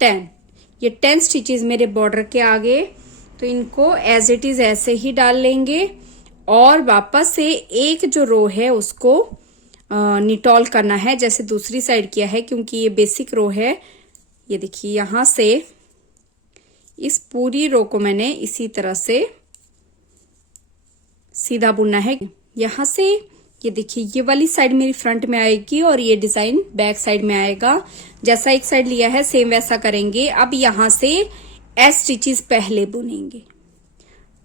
10। ये 10 स्टिचेस मेरे बॉर्डर के आगे। तो इनको एज इट इज ऐसे ही डाल लेंगे, और वापस से एक जो रो है उसको निटॉल करना है जैसे दूसरी साइड किया है, क्योंकि ये बेसिक रो है। ये देखिए यहां से इस पूरी रो को मैंने इसी तरह से सीधा बुनना है। यहां से ये देखिए, ये वाली साइड मेरी फ्रंट में आएगी और ये डिजाइन बैक साइड में आएगा। जैसा एक साइड लिया है सेम वैसा करेंगे। अब यहाँ से एस स्टिचेस पहले बुनेंगे,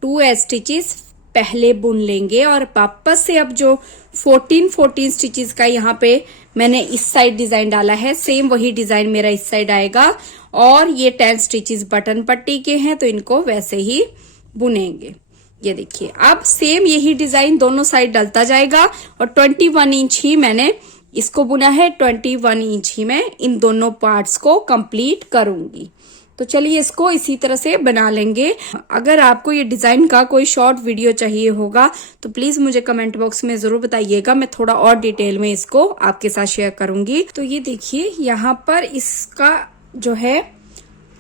2 एस स्टिचेस पहले बुन लेंगे और वापस से अब जो 14 स्टिचेस का यहाँ पे मैंने इस साइड डिजाइन डाला है, सेम वही डिजाइन मेरा इस साइड आएगा। और ये 10 स्टिचेस बटन पट्टी के हैं तो इनको वैसे ही बुनेंगे। ये देखिए, अब सेम यही डिजाइन दोनों साइड डलता जाएगा और 21 इंच ही मैंने इसको बुना है। 21 इंच ही मैं इन दोनों पार्ट्स को कंप्लीट करूंगी। तो चलिए इसको इसी तरह से बना लेंगे। अगर आपको ये डिजाइन का कोई शॉर्ट वीडियो चाहिए होगा तो प्लीज मुझे कमेंट बॉक्स में जरूर बताइएगा, मैं थोड़ा और डिटेल में इसको आपके साथ शेयर करूंगी। तो ये देखिए, यहाँ पर इसका जो है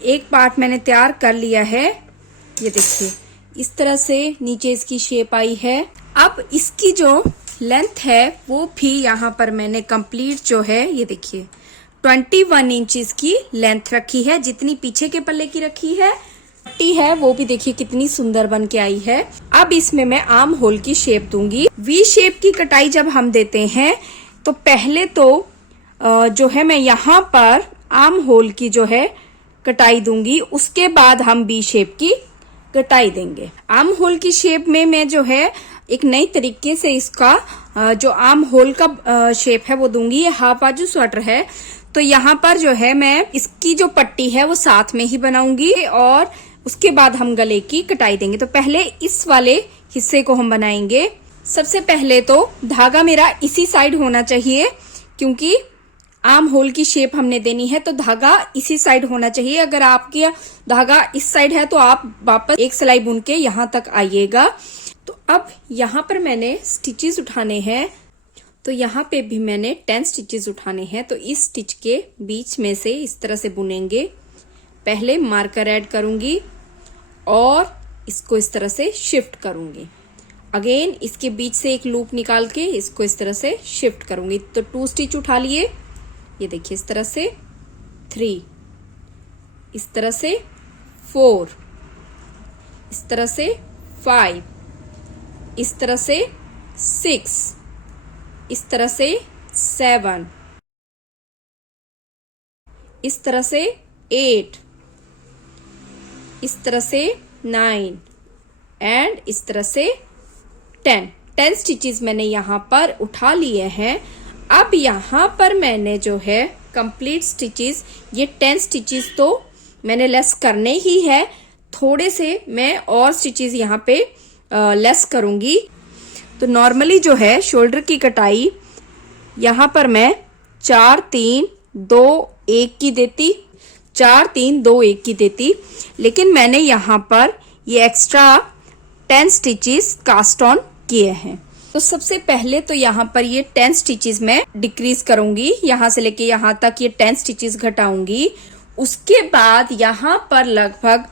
एक पार्ट मैंने तैयार कर लिया है। ये देखिए, इस तरह से नीचे इसकी शेप आई है। अब इसकी जो लेंथ है वो भी यहाँ पर मैंने कंप्लीट जो है, ये देखिए 21 इंचेस की लेंथ रखी है, जितनी पीछे के पल्ले की रखी है। पट्टी है वो भी देखिए कितनी सुंदर बन के आई है। अब इसमें मैं आर्म होल की शेप दूंगी। वी शेप की कटाई जब हम देते हैं तो पहले तो जो है मैं यहाँ पर आर्म होल की जो है कटाई दूंगी, उसके बाद हम वी शेप की कटाई देंगे। आर्म होल की शेप में मैं जो है एक नई तरीके से इसका जो आर्म होल का शेप है वो दूंगी। ये हाफ बाजू स्वेटर है तो यहाँ पर जो है मैं इसकी जो पट्टी है वो साथ में ही बनाऊंगी और उसके बाद हम गले की कटाई देंगे। तो पहले इस वाले हिस्से को हम बनाएंगे। सबसे पहले तो धागा मेरा इसी साइड होना चाहिए, क्योंकि आर्म होल की शेप हमने देनी है तो धागा इसी साइड होना चाहिए। अगर आपके धागा इस साइड है तो आप वापस एक सिलाई बुन के यहाँ तक आइएगा। तो अब यहाँ पर मैंने स्टिचेस उठाने हैं, तो यहाँ पे भी मैंने 10 स्टिचेस उठाने हैं। तो इस स्टिच के बीच में से इस तरह से बुनेंगे। पहले मार्कर ऐड करूंगी और इसको इस तरह से शिफ्ट करूंगी। अगेन इसके बीच से एक लूप निकाल के इसको इस तरह से शिफ्ट करूंगी। तो 2 स्टिच उठा लिए, ये देखिए इस तरह से 3, इस तरह से 4, इस तरह से 5, इस तरह से 6, इस तरह से 7, इस तरह से 8, इस तरह से 9 एंड इस तरह से 10 स्टिचेस मैंने यहाँ पर उठा लिए हैं। अब यहाँ पर मैंने जो है कंप्लीट स्टिचेस, ये 10 स्टिचेस तो मैंने लेस करने ही है, थोड़े से मैं और स्टिचेस यहाँ पे लेस करूंगी। तो नॉर्मली जो है शोल्डर की कटाई यहाँ पर मैं 4 3 2 1 की देती, 4 3 2 1 की देती, लेकिन मैंने यहाँ पर ये एक्स्ट्रा 10 स्टिचेस कास्ट ऑन किए हैं। तो सबसे पहले तो यहाँ पर ये 10 स्टिचेस मैं डिक्रीज करूंगी, यहाँ से लेके यहाँ तक ये 10 स्टिचेस घटाऊंगी। उसके बाद यहाँ पर लगभग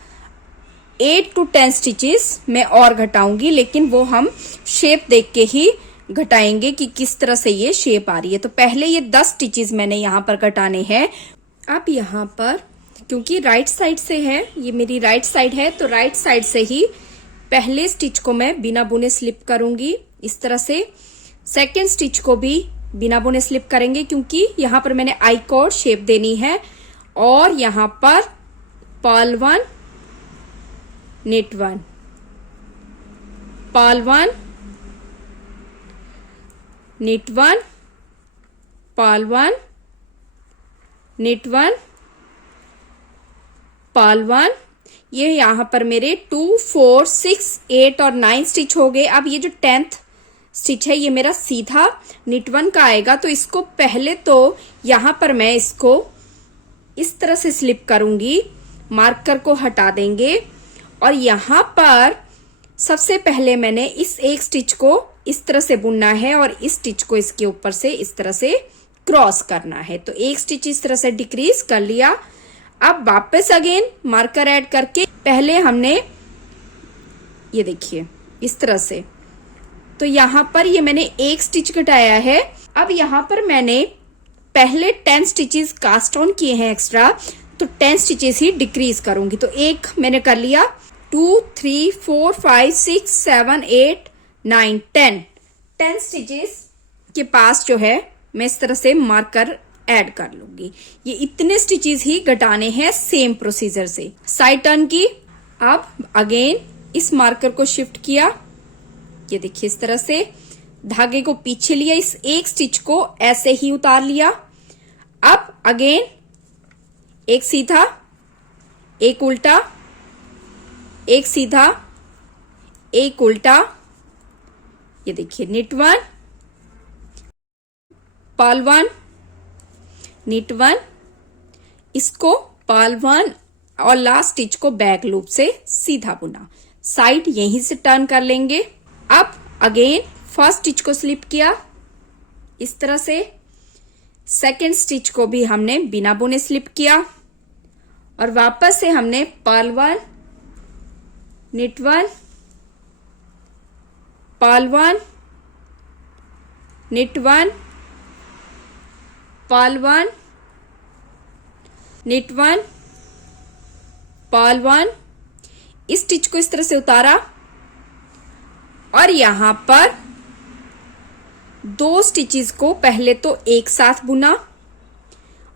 8 to 10 स्टिचेस मैं और घटाऊंगी, लेकिन वो हम शेप देख के ही घटाएंगे कि किस तरह से ये शेप आ रही है। तो पहले ये 10 स्टिचेस मैंने यहाँ पर घटाने हैं। अब यहाँ पर क्योंकि राइट साइड से है, ये मेरी राइट साइड है, तो राइट साइड से ही पहले स्टिच को मैं बिना बुने स्लिप करूंगी इस तरह से। सेकेंड स्टिच को भी बिना बुने स्लिप करेंगे, क्योंकि यहाँ पर मैंने आई कॉर्ड शेप देनी है। और यहाँ पर purl 1 knit 1, purl 1 knit 1, purl 1 knit 1, purl 1। ये यहाँ पर मेरे 2 4 6 8 और 9 स्टिच हो गए। अब ये जो 10th स्टिच है ये मेरा सीधा knit 1 का आएगा। तो इसको पहले तो यहाँ पर मैं इसको इस तरह से स्लिप करूंगी, मार्कर को हटा देंगे और यहाँ पर सबसे पहले मैंने इस एक स्टिच को इस तरह से बुनना है और इस स्टिच को इसके ऊपर से इस तरह से क्रॉस करना है। तो एक स्टिच इस तरह से डिक्रीज कर लिया। अब वापस अगेन मार्कर ऐड करके पहले हमने ये देखिए इस तरह से, तो यहाँ पर ये मैंने एक स्टिच घटाया है। अब यहाँ पर मैंने पहले 10 स्टिचेस कास्ट ऑन किए हैं एक्स्ट्रा, तो 10 स्टिचेस ही डिक्रीज करूंगी। तो एक मैंने कर लिया, 2 3 4 5 6 7 8 9 10 स्टिचेस के पास जो है मैं इस तरह से मार्कर ऐड कर लूंगी। ये इतने स्टिचेस ही घटाने हैं सेम प्रोसीजर से। साइड टर्न की, अब अगेन इस मार्कर को शिफ्ट किया, ये देखिए इस तरह से धागे को पीछे लिया, इस एक स्टिच को ऐसे ही उतार लिया। अब अगेन एक सीधा, एक उल्टा, एक सीधा, एक उल्टा, ये देखिए निट 1, पर्ल 1, निट 1, इसको पर्ल 1 और लास्ट स्टिच को बैक लूप से सीधा बुना। साइड यहीं से टर्न कर लेंगे। अब अगेन फर्स्ट स्टिच को स्लिप किया इस तरह से, सेकेंड स्टिच को भी हमने बिना बुने स्लिप किया और वापस से हमने purl 1, knit 1, purl 1, knit 1, purl 1, knit 1, purl 1, इस स्टिच को इस तरह से उतारा और यहां पर दो स्टिचेस को पहले तो एक साथ बुना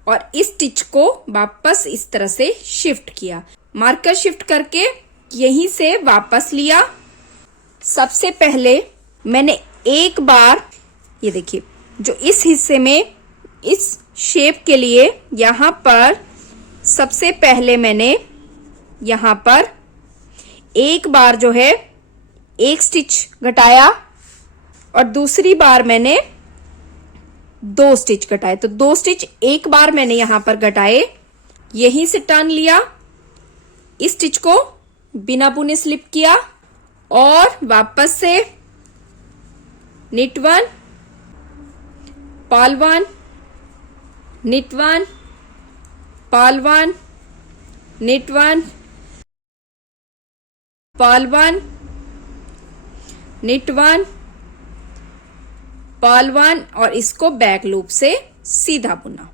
और इस स्टिच को वापस इस तरह से शिफ्ट किया, मार्कर शिफ्ट करके यहीं से वापस लिया। सबसे पहले मैंने एक बार, ये देखिए जो इस हिस्से में इस शेप के लिए यहां पर सबसे पहले मैंने यहां पर एक बार जो है एक स्टिच घटाया और दूसरी बार मैंने दो स्टिच घटाए। तो दो स्टिच एक बार मैंने यहां पर घटाए, यहीं से टर्न लिया, इस स्टिच को बिना बुने स्लिप किया और वापस से knit 1, purl 1, knit 1, purl 1, knit 1, purl 1, knit 1, purl 1 और इसको बैक लूप से सीधा बुना।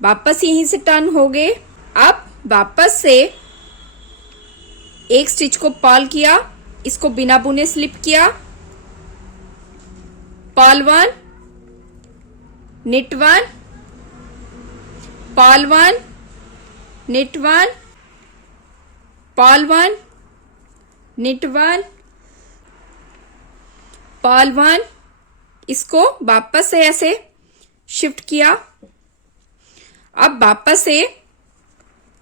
वापस यहीं से टर्न हो गए। अब वापस से एक स्टिच को पर्ल किया, इसको बिना बुने स्लिप किया, purl 1, knit 1, purl 1, knit 1, purl 1, knit 1, purl 1, इसको वापस से ऐसे शिफ्ट किया। अब वापस से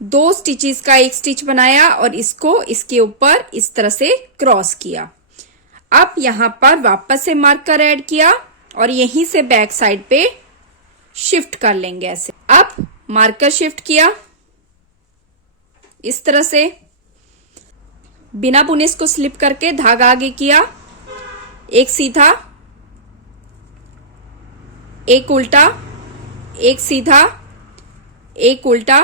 दो स्टिचेस का एक स्टिच बनाया और इसको इसके ऊपर इस तरह से क्रॉस किया। अब यहां पर वापस से मार्कर ऐड किया और यहीं से बैक साइड पे शिफ्ट कर लेंगे ऐसे। अब मार्कर शिफ्ट किया इस तरह से, बिना बुने इसको स्लिप करके धागा आगे किया, एक सीधा, एक उल्टा, एक सीधा, एक उल्टा,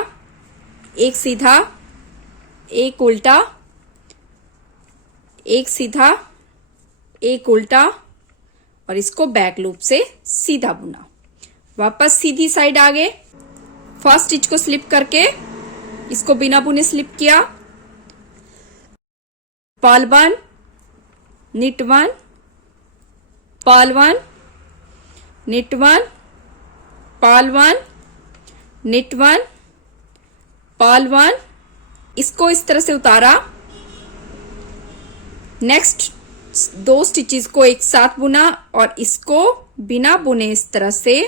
एक सीधा, एक उल्टा, एक सीधा, एक उल्टा और इसको बैक लूप से सीधा बुना। वापस सीधी साइड आगे, फर्स्ट स्टिच को स्लिप करके इसको बिना बुने स्लिप किया, purl 1, knit 1, purl 1, knit 1, purl 1, knit 1, purl 1, इसको इस तरह से उतारा। नेक्स्ट दो स्टिचेस को एक साथ बुना और इसको बिना बुने इस तरह से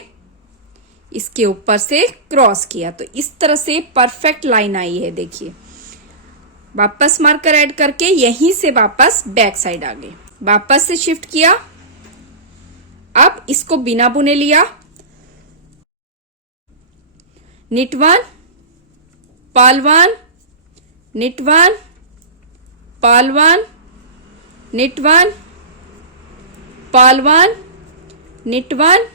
इसके ऊपर से क्रॉस किया। तो इस तरह से परफेक्ट लाइन आई है, देखिए। वापस मार्कर ऐड करके यहीं से वापस बैक साइड आ गए, वापस से शिफ्ट किया। अब इसको बिना बुने लिया, knit 1, purl 1, knit 1, purl 1, knit 1, purl 1, knit 1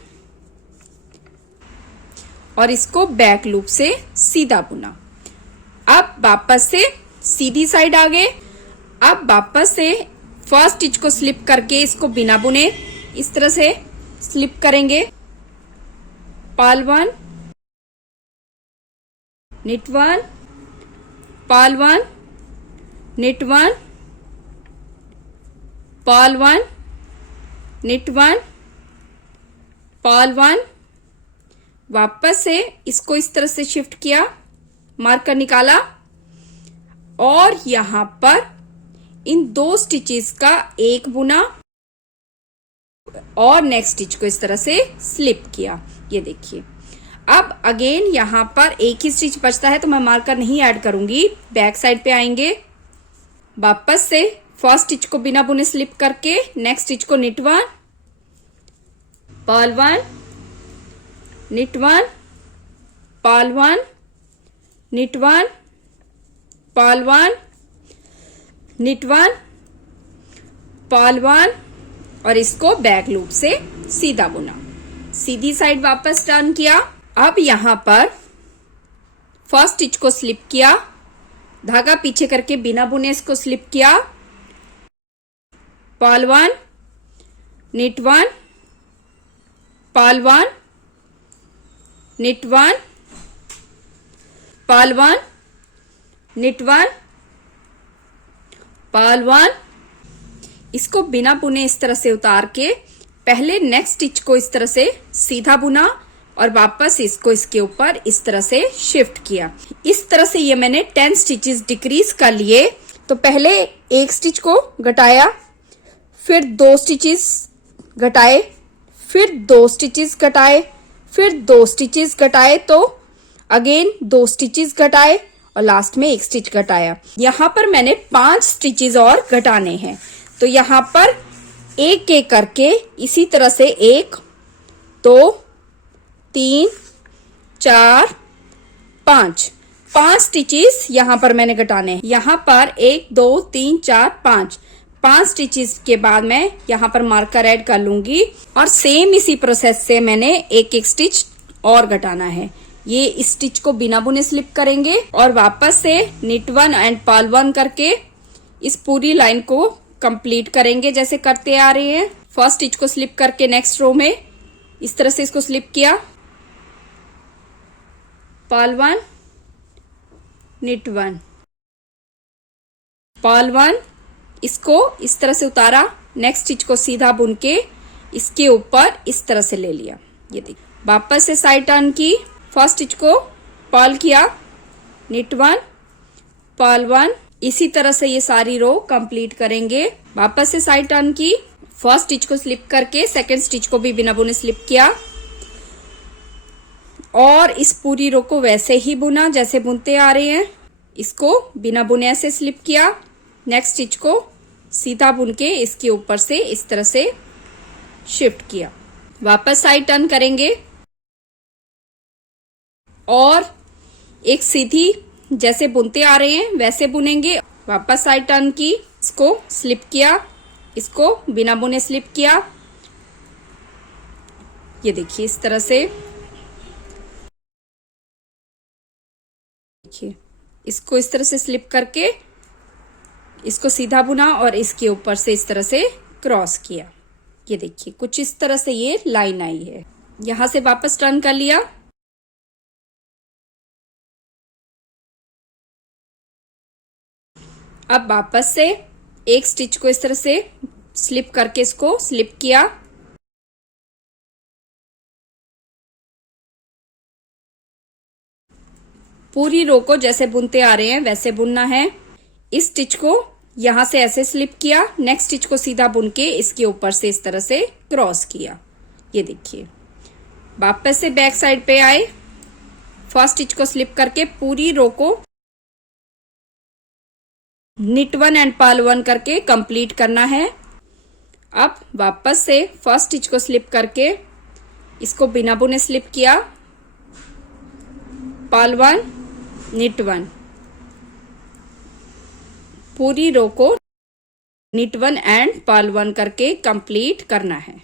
और इसको बैक लूप से सीधा बुना। अब वापस से सीधी साइड आ गए। अब वापस से फर्स्ट स्टिच को स्लिप करके इसको बिना बुने इस तरह से स्लिप करेंगे, purl 1, knit 1, purl 1, knit 1, purl 1, knit 1, purl 1, वापस से इसको इस तरह से शिफ्ट किया, मार्कर निकाला और यहां पर इन 2 स्टिचेस का एक बुना और नेक्स्ट स्टिच को इस तरह से स्लिप किया। ये देखिए, अब अगेन यहां पर एक ही स्टिच बचता है तो मैं मार्कर नहीं ऐड करूंगी। बैक साइड पे आएंगे, वापस से फर्स्ट स्टिच को बिना बुने स्लिप करके नेक्स्ट स्टिच को knit 1, purl 1, knit 1, purl 1, knit 1, purl 1, knit 1, purl 1 और इसको बैक लूप से सीधा बुना। सीधी साइड वापस टर्न किया। अब यहां पर फर्स्ट स्टिच को स्लिप किया, धागा पीछे करके बिना बुने इसको स्लिप किया, purl 1, knit 1, purl 1, knit 1, purl 1, knit 1, purl 1। इसको बिना बुने इस तरह से उतार के पहले नेक्स्ट स्टिच को इस तरह से सीधा बुना और वापस इसको इसके ऊपर इस तरह से शिफ्ट किया। इस तरह से ये मैंने 10 स्टिचेस डिक्रीज कर लिए। तो पहले एक स्टिच को घटाया, फिर 2 स्टिचेस घटाए, फिर 2 स्टिचेस घटाए, फिर 2 स्टिचेस घटाए, तो अगेन 2 स्टिचेस घटाए और लास्ट में एक स्टिच घटाया। यहां पर मैंने 5 स्टिचेस और घटाने हैं। तो यहां पर एक एक करके इसी तरह से 1, 2, 3, 4, 5 स्टिचेस यहां पर मैंने घटाने हैं। यहां पर 1, 2, 3, 4, 5 स्टिचेस के बाद मैं यहां पर मार्कर ऐड कर लूंगी और सेम इसी प्रोसेस से मैंने एक एक स्टिच और घटाना है। ये इस स्टिच को बिना बुने स्लिप करेंगे और वापस से निट 1 एंड पर्ल 1 करके इस पूरी लाइन को कंप्लीट करेंगे जैसे करते आ रहे हैं। फर्स्ट स्टिच को स्लिप करके नेक्स्ट रो में इस तरह से इसको स्लिप किया, पर्ल 1, निट 1, पर्ल 1, इसको इस तरह से उतारा, नेक्स्ट स्टिच को सीधा बुन के इसके ऊपर इस तरह से ले लिया। ये देखिए, वापस से साइड टर्न की, फर्स्ट स्टिच को पर्ल किया, निट 1, पर्ल 1, इसी तरह से ये सारी रो कंप्लीट करेंगे। वापस से साइड टर्न की, फर्स्ट स्टिच को स्लिप करके सेकंड स्टिच को भी बिना बुने स्लिप किया और इस पूरी रो को वैसे ही बुना जैसे बुनते आ रहे हैं। इसको बिना बुने ऐसे स्लिप किया, नेक्स्ट स्टिच को सीधा बुन के इसके ऊपर से इस तरह से शिफ्ट किया। वापस साइड टर्न करेंगे और एक सीधी जैसे बुनते आ रहे हैं वैसे बुनेंगे। वापस साइड टर्न की, इसको स्लिप किया, इसको बिना बुने स्लिप किया। ये देखिए इस तरह से, देखिए इसको इस तरह से स्लिप करके इसको सीधा बुना और इसके ऊपर से इस तरह से क्रॉस किया। ये देखिए कुछ इस तरह से ये लाइन आई है। यहां से वापस टर्न कर लिया, अब वापस से एक स्टिच को इस तरह से स्लिप करके इसको स्लिप किया, पूरी रो को जैसे बुनते आ रहे हैं वैसे बुनना है। इस स्टिच को यहां से ऐसे स्लिप किया, नेक्स्ट स्टिच को सीधा बुन के इसके ऊपर से इस तरह से क्रॉस किया। ये देखिए, वापस से बैक साइड पे आए, फर्स्ट स्टिच को स्लिप करके पूरी रो को निट 1 एंड पर्ल 1 करके कंप्लीट करना है। अब वापस से फर्स्ट स्टिच को स्लिप करके इसको बिना बुने स्लिप किया, पर्ल 1, निट 1, पूरी रो को निट 1 एंड पर्ल 1 करके कंप्लीट करना है।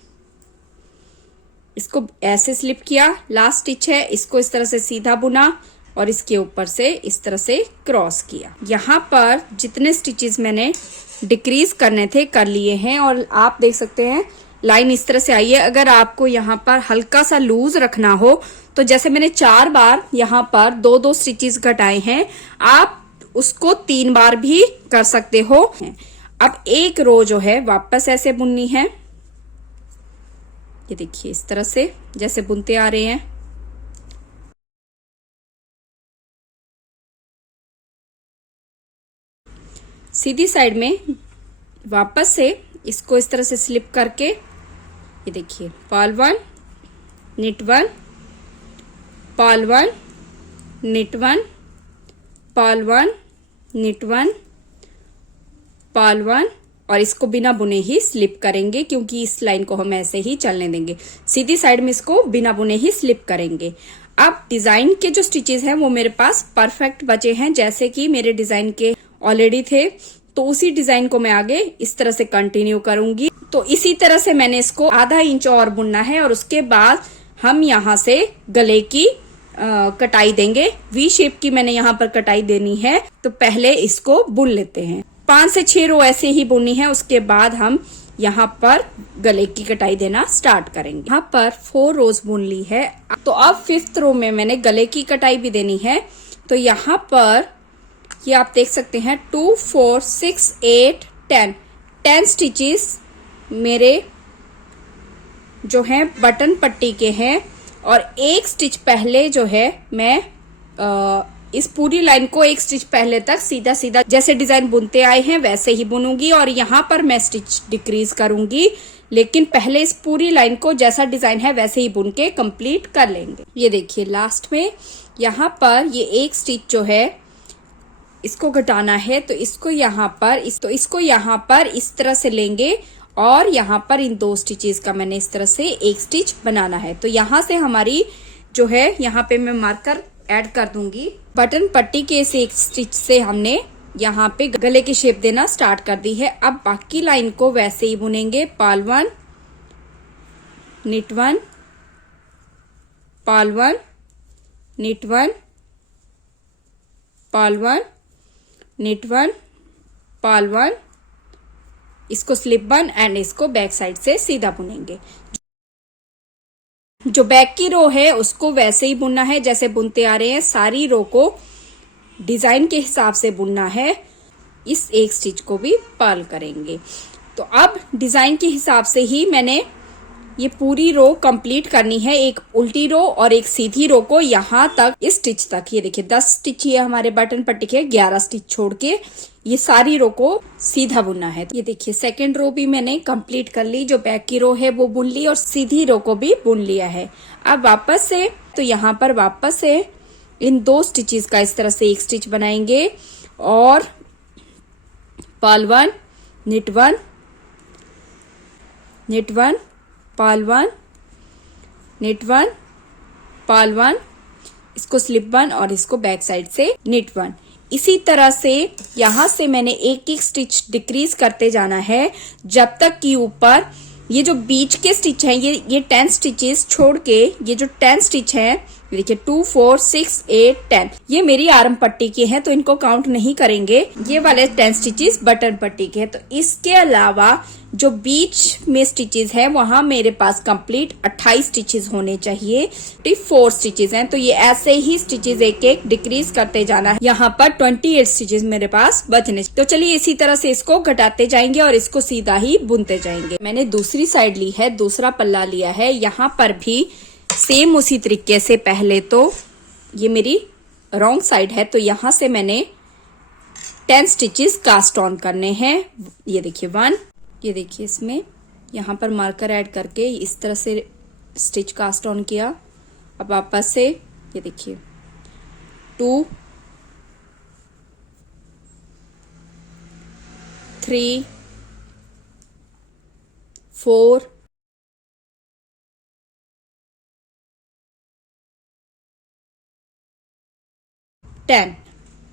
इसको ऐसे स्लिप किया, लास्ट स्टिच है, इसको इस तरह से सीधा बुना और इसके ऊपर से इस तरह से क्रॉस किया। यहाँ पर जितने स्टिचेस मैंने डिक्रीज करने थे कर लिए हैं और आप देख सकते हैं लाइन इस तरह से आई है। अगर आपको यहाँ पर हल्का सा लूज रखना हो तो जैसे मैंने 4 बार यहाँ पर 2-2 स्टिचेस घटाए हैं, आप उसको 3 बार भी कर सकते हो। अब एक रो जो है वापस ऐसे बुननी है। ये देखिए इस तरह से जैसे बुनते आ रहे हैं। सीधी साइड में वापस से इसको इस तरह से स्लिप करके ये देखिए purl 1 knit 1 purl 1 knit 1 purl 1 knit 1 purl 1 और इसको बिना बुने ही स्लिप करेंगे, क्योंकि इस लाइन को हम ऐसे ही चलने देंगे। सीधी साइड में इसको बिना बुने ही स्लिप करेंगे। अब डिजाइन के जो स्टिचेस हैं वो मेरे पास परफेक्ट बचे हैं, जैसे कि मेरे डिजाइन के ऑलरेडी थे, तो उसी डिजाइन को मैं आगे इस तरह से कंटिन्यू करूंगी। तो इसी तरह से मैंने इसको आधा इंच और बुनना है और उसके बाद हम यहाँ से गले की कटाई देंगे। वी शेप की मैंने यहाँ पर कटाई देनी है, तो पहले इसको बुन लेते हैं। 5 से 6 रो ऐसे ही बुननी है, उसके बाद हम यहाँ पर गले की कटाई देना स्टार्ट करेंगे। यहाँ पर 4 रोज बुन ली है, तो अब 5th रो में मैंने गले की कटाई भी देनी है। तो यहाँ पर ये आप देख सकते हैं 2 4 6 8 10 स्टिचेस मेरे जो हैं बटन पट्टी के हैं, और एक स्टिच पहले जो है मैं इस पूरी लाइन को एक स्टिच पहले तक सीधा सीधा जैसे डिजाइन बुनते आए हैं वैसे ही बुनूंगी, और यहाँ पर मैं स्टिच डिक्रीज करूंगी, लेकिन पहले इस पूरी लाइन को जैसा डिजाइन है वैसे ही बुन के कंप्लीट कर लेंगे। ये देखिए लास्ट में यहाँ पर ये एक स्टिच जो है इसको घटाना है, तो इसको यहाँ पर इस तरह से लेंगे, और यहाँ पर इन 2 स्टिचेस का मैंने इस तरह से एक स्टिच बनाना है। तो यहाँ से हमारी जो है यहाँ पे मैं मार्कर ऐड कर दूंगी। बटन पट्टी के इस एक स्टिच से हमने यहाँ पे गले की शेप देना स्टार्ट कर दी है। अब बाकी लाइन को वैसे ही बुनेंगे। Purl 1 knit 1 purl 1 knit 1 purl 1 knit 1 purl 1, इसको स्लिप 1 एंड इसको बैक साइड से सीधा बुनेंगे। जो बैक की रो है उसको वैसे ही बुनना है जैसे बुनते आ रहे हैं। सारी रो को डिजाइन के हिसाब से बुनना है। इस एक स्टिच को भी पर्ल करेंगे। तो अब डिजाइन के हिसाब से ही मैंने ये पूरी रो कंप्लीट करनी है, एक उल्टी रो और एक सीधी रो को यहाँ तक, इस स्टिच तक। ये देखिए 10 स्टिच ये हमारे बटन पट्टी के, 11 स्टिच छोड़ के ये सारी रो को सीधा बुनना है। तो ये देखिए सेकंड रो भी मैंने कंप्लीट कर ली, जो बैक की रो है वो बुन ली और सीधी रो को भी बुन लिया है। अब वापस से तो यहाँ पर वापस से इन 2 स्टिचेस का इस तरह से एक स्टिच बनाएंगे, और purl 1 knit 1 knit 1 purl 1 knit 1 purl 1, इसको स्लिप 1 और इसको बैक साइड से निट 1। इसी तरह से यहां से मैंने एक एक स्टिच डिक्रीज करते जाना है जब तक कि ऊपर ये जो बीच के स्टिच हैं, ये 10 स्टिचेस छोड़ के ये जो 10 स्टिच हैं, देखिए 2 4 6 8 10, ये मेरी आर्म पट्टी के हैं तो इनको काउंट नहीं करेंगे। ये वाले 10 स्टिचेस बटन पट्टी के हैं। तो इसके अलावा जो बीच में स्टिचेस है वहां मेरे पास कंप्लीट 28 स्टिचेस होने चाहिए। 4 स्टिचेस हैं, तो ये ऐसे ही स्टिचेस एक एक डिक्रीज करते जाना है। यहाँ पर 28 स्टिचेस मेरे पास बचने। तो चलिए इसी तरह से इसको घटाते जाएंगे और इसको सीधा ही बुनते जाएंगे। मैंने दूसरी साइड ली है, दूसरा पल्ला लिया है। यहाँ पर भी सेम उसी तरीके से, पहले तो ये मेरी रॉन्ग साइड है, तो यहां से मैंने 10 स्टिचेस कास्ट ऑन करने हैं। ये देखिए 1, ये देखिए इसमें यहाँ पर मार्कर ऐड करके इस तरह से स्टिच कास्ट ऑन किया। अब वापस से ये देखिए 2 3 4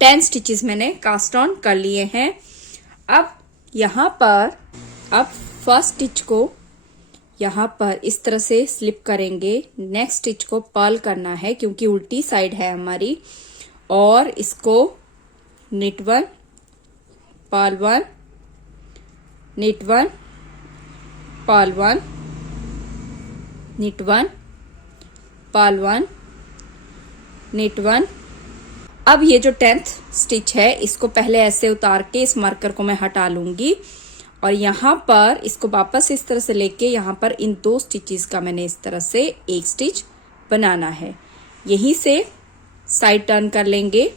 10 स्टिचेस मैंने कास्ट ऑन कर लिए हैं। अब यहाँ पर फर्स्ट स्टिच को यहाँ पर इस तरह से स्लिप करेंगे। नेक्स्ट स्टिच को पर्ल करना है क्योंकि उल्टी साइड है हमारी, और इसको knit 1 purl 1 knit 1 purl 1 knit 1 purl 1 knit 1। अब ये जो 10th स्टिच है इसको पहले ऐसे उतार के इस मार्कर को मैं हटा लूंगी और यहाँ पर इसको वापस इस तरह से लेके यहाँ पर इन 2 स्टिचेस का मैंने इस तरह से एक स्टिच बनाना है। यहीं से साइड टर्न कर लेंगे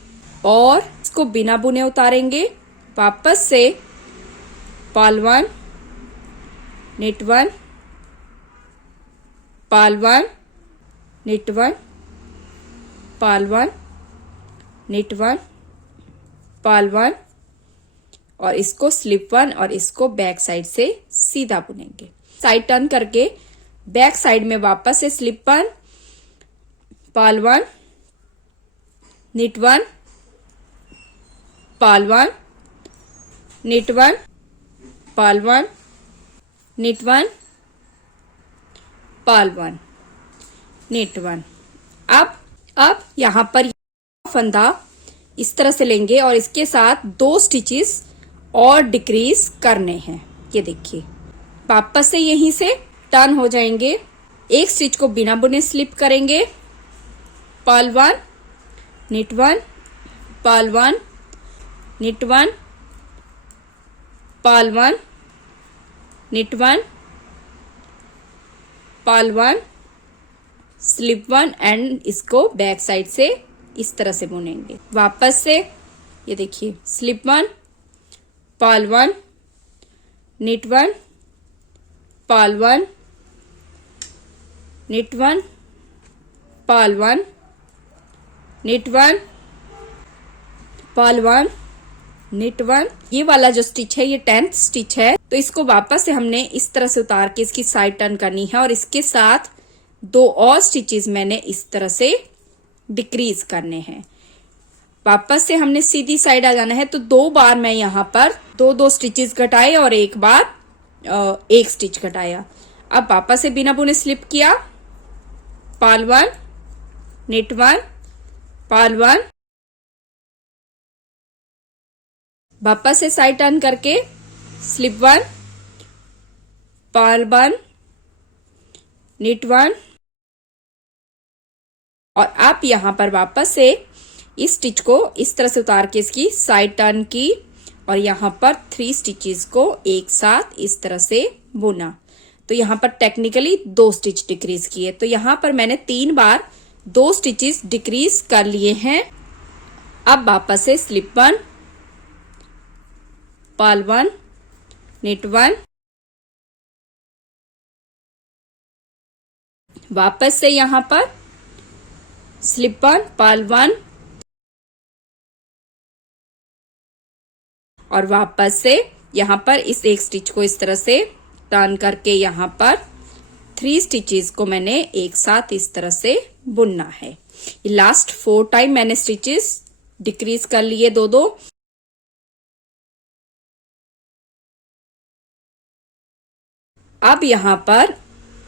और इसको बिना बुने उतारेंगे। वापस से purl 1, knit 1, purl 1, knit 1, purl 1, knit 1, purl 1 और इसको स्लिप 1 और इसको बैक साइड से सीधा बुनेंगे। साइड टर्न करके बैक साइड में वापस से slip 1, purl 1, knit 1, purl 1, knit 1, purl 1, knit 1, purl 1, knit 1। अब यहाँ पर फंदा इस तरह से लेंगे और इसके साथ 2 स्टिचेस और डिक्रीज करने हैं। ये देखिए, वापस से यहीं से टर्न हो जाएंगे। एक स्टिच को बिना बुने स्लिप करेंगे। Purl 1, knit 1, purl 1, knit 1, purl 1, knit 1, purl 1, slip 1 and इसको बैक साइड से इस तरह से बुनेंगे। वापस से ये देखिए, slip 1, purl 1, knit 1, purl 1, knit 1, purl 1, knit 1, purl 1, knit 1। ये वाला जो स्टिच है ये 10th स्टिच है, तो इसको वापस से हमने इस तरह से उतार के इसकी साइड टर्न करनी है और इसके साथ 2 और स्टिचेस मैंने इस तरह से डिक्रीज करने हैं। वापस से हमने सीधी साइड आ जाना है, तो 2 बार मैं यहाँ पर 2 स्टिचेस घटाए और एक बार एक स्टिच घटाया। अब वापस से बिना बुने स्लिप किया। पर्ल 1, knit 1, पर्ल 1, वापस से साइड टर्न करके स्लिप 1, पर्ल 1, knit 1 और आप यहां पर वापस से इस स्टिच को इस तरह से उतार के इसकी साइड टर्न की और यहाँ पर 3 स्टिचेस को एक साथ इस तरह से बुना। तो यहाँ पर टेक्निकली 2 स्टिच डिक्रीज किए, तो यहाँ पर मैंने 3 बार 2 स्टिचेस डिक्रीज कर लिए हैं। अब वापस से स्लिप 1, पर्ल 1, knit 1, वापस से यहाँ पर स्लिप 1, पर्ल 1 और वापस से यहाँ पर इस एक स्टिच को इस तरह से टर्न करके यहाँ पर 3 स्टिचेस को मैंने एक साथ इस तरह से बुनना है। ये लास्ट 4 टाइम मैंने स्टिचेस डिक्रीज कर लिए 2-2। अब यहाँ पर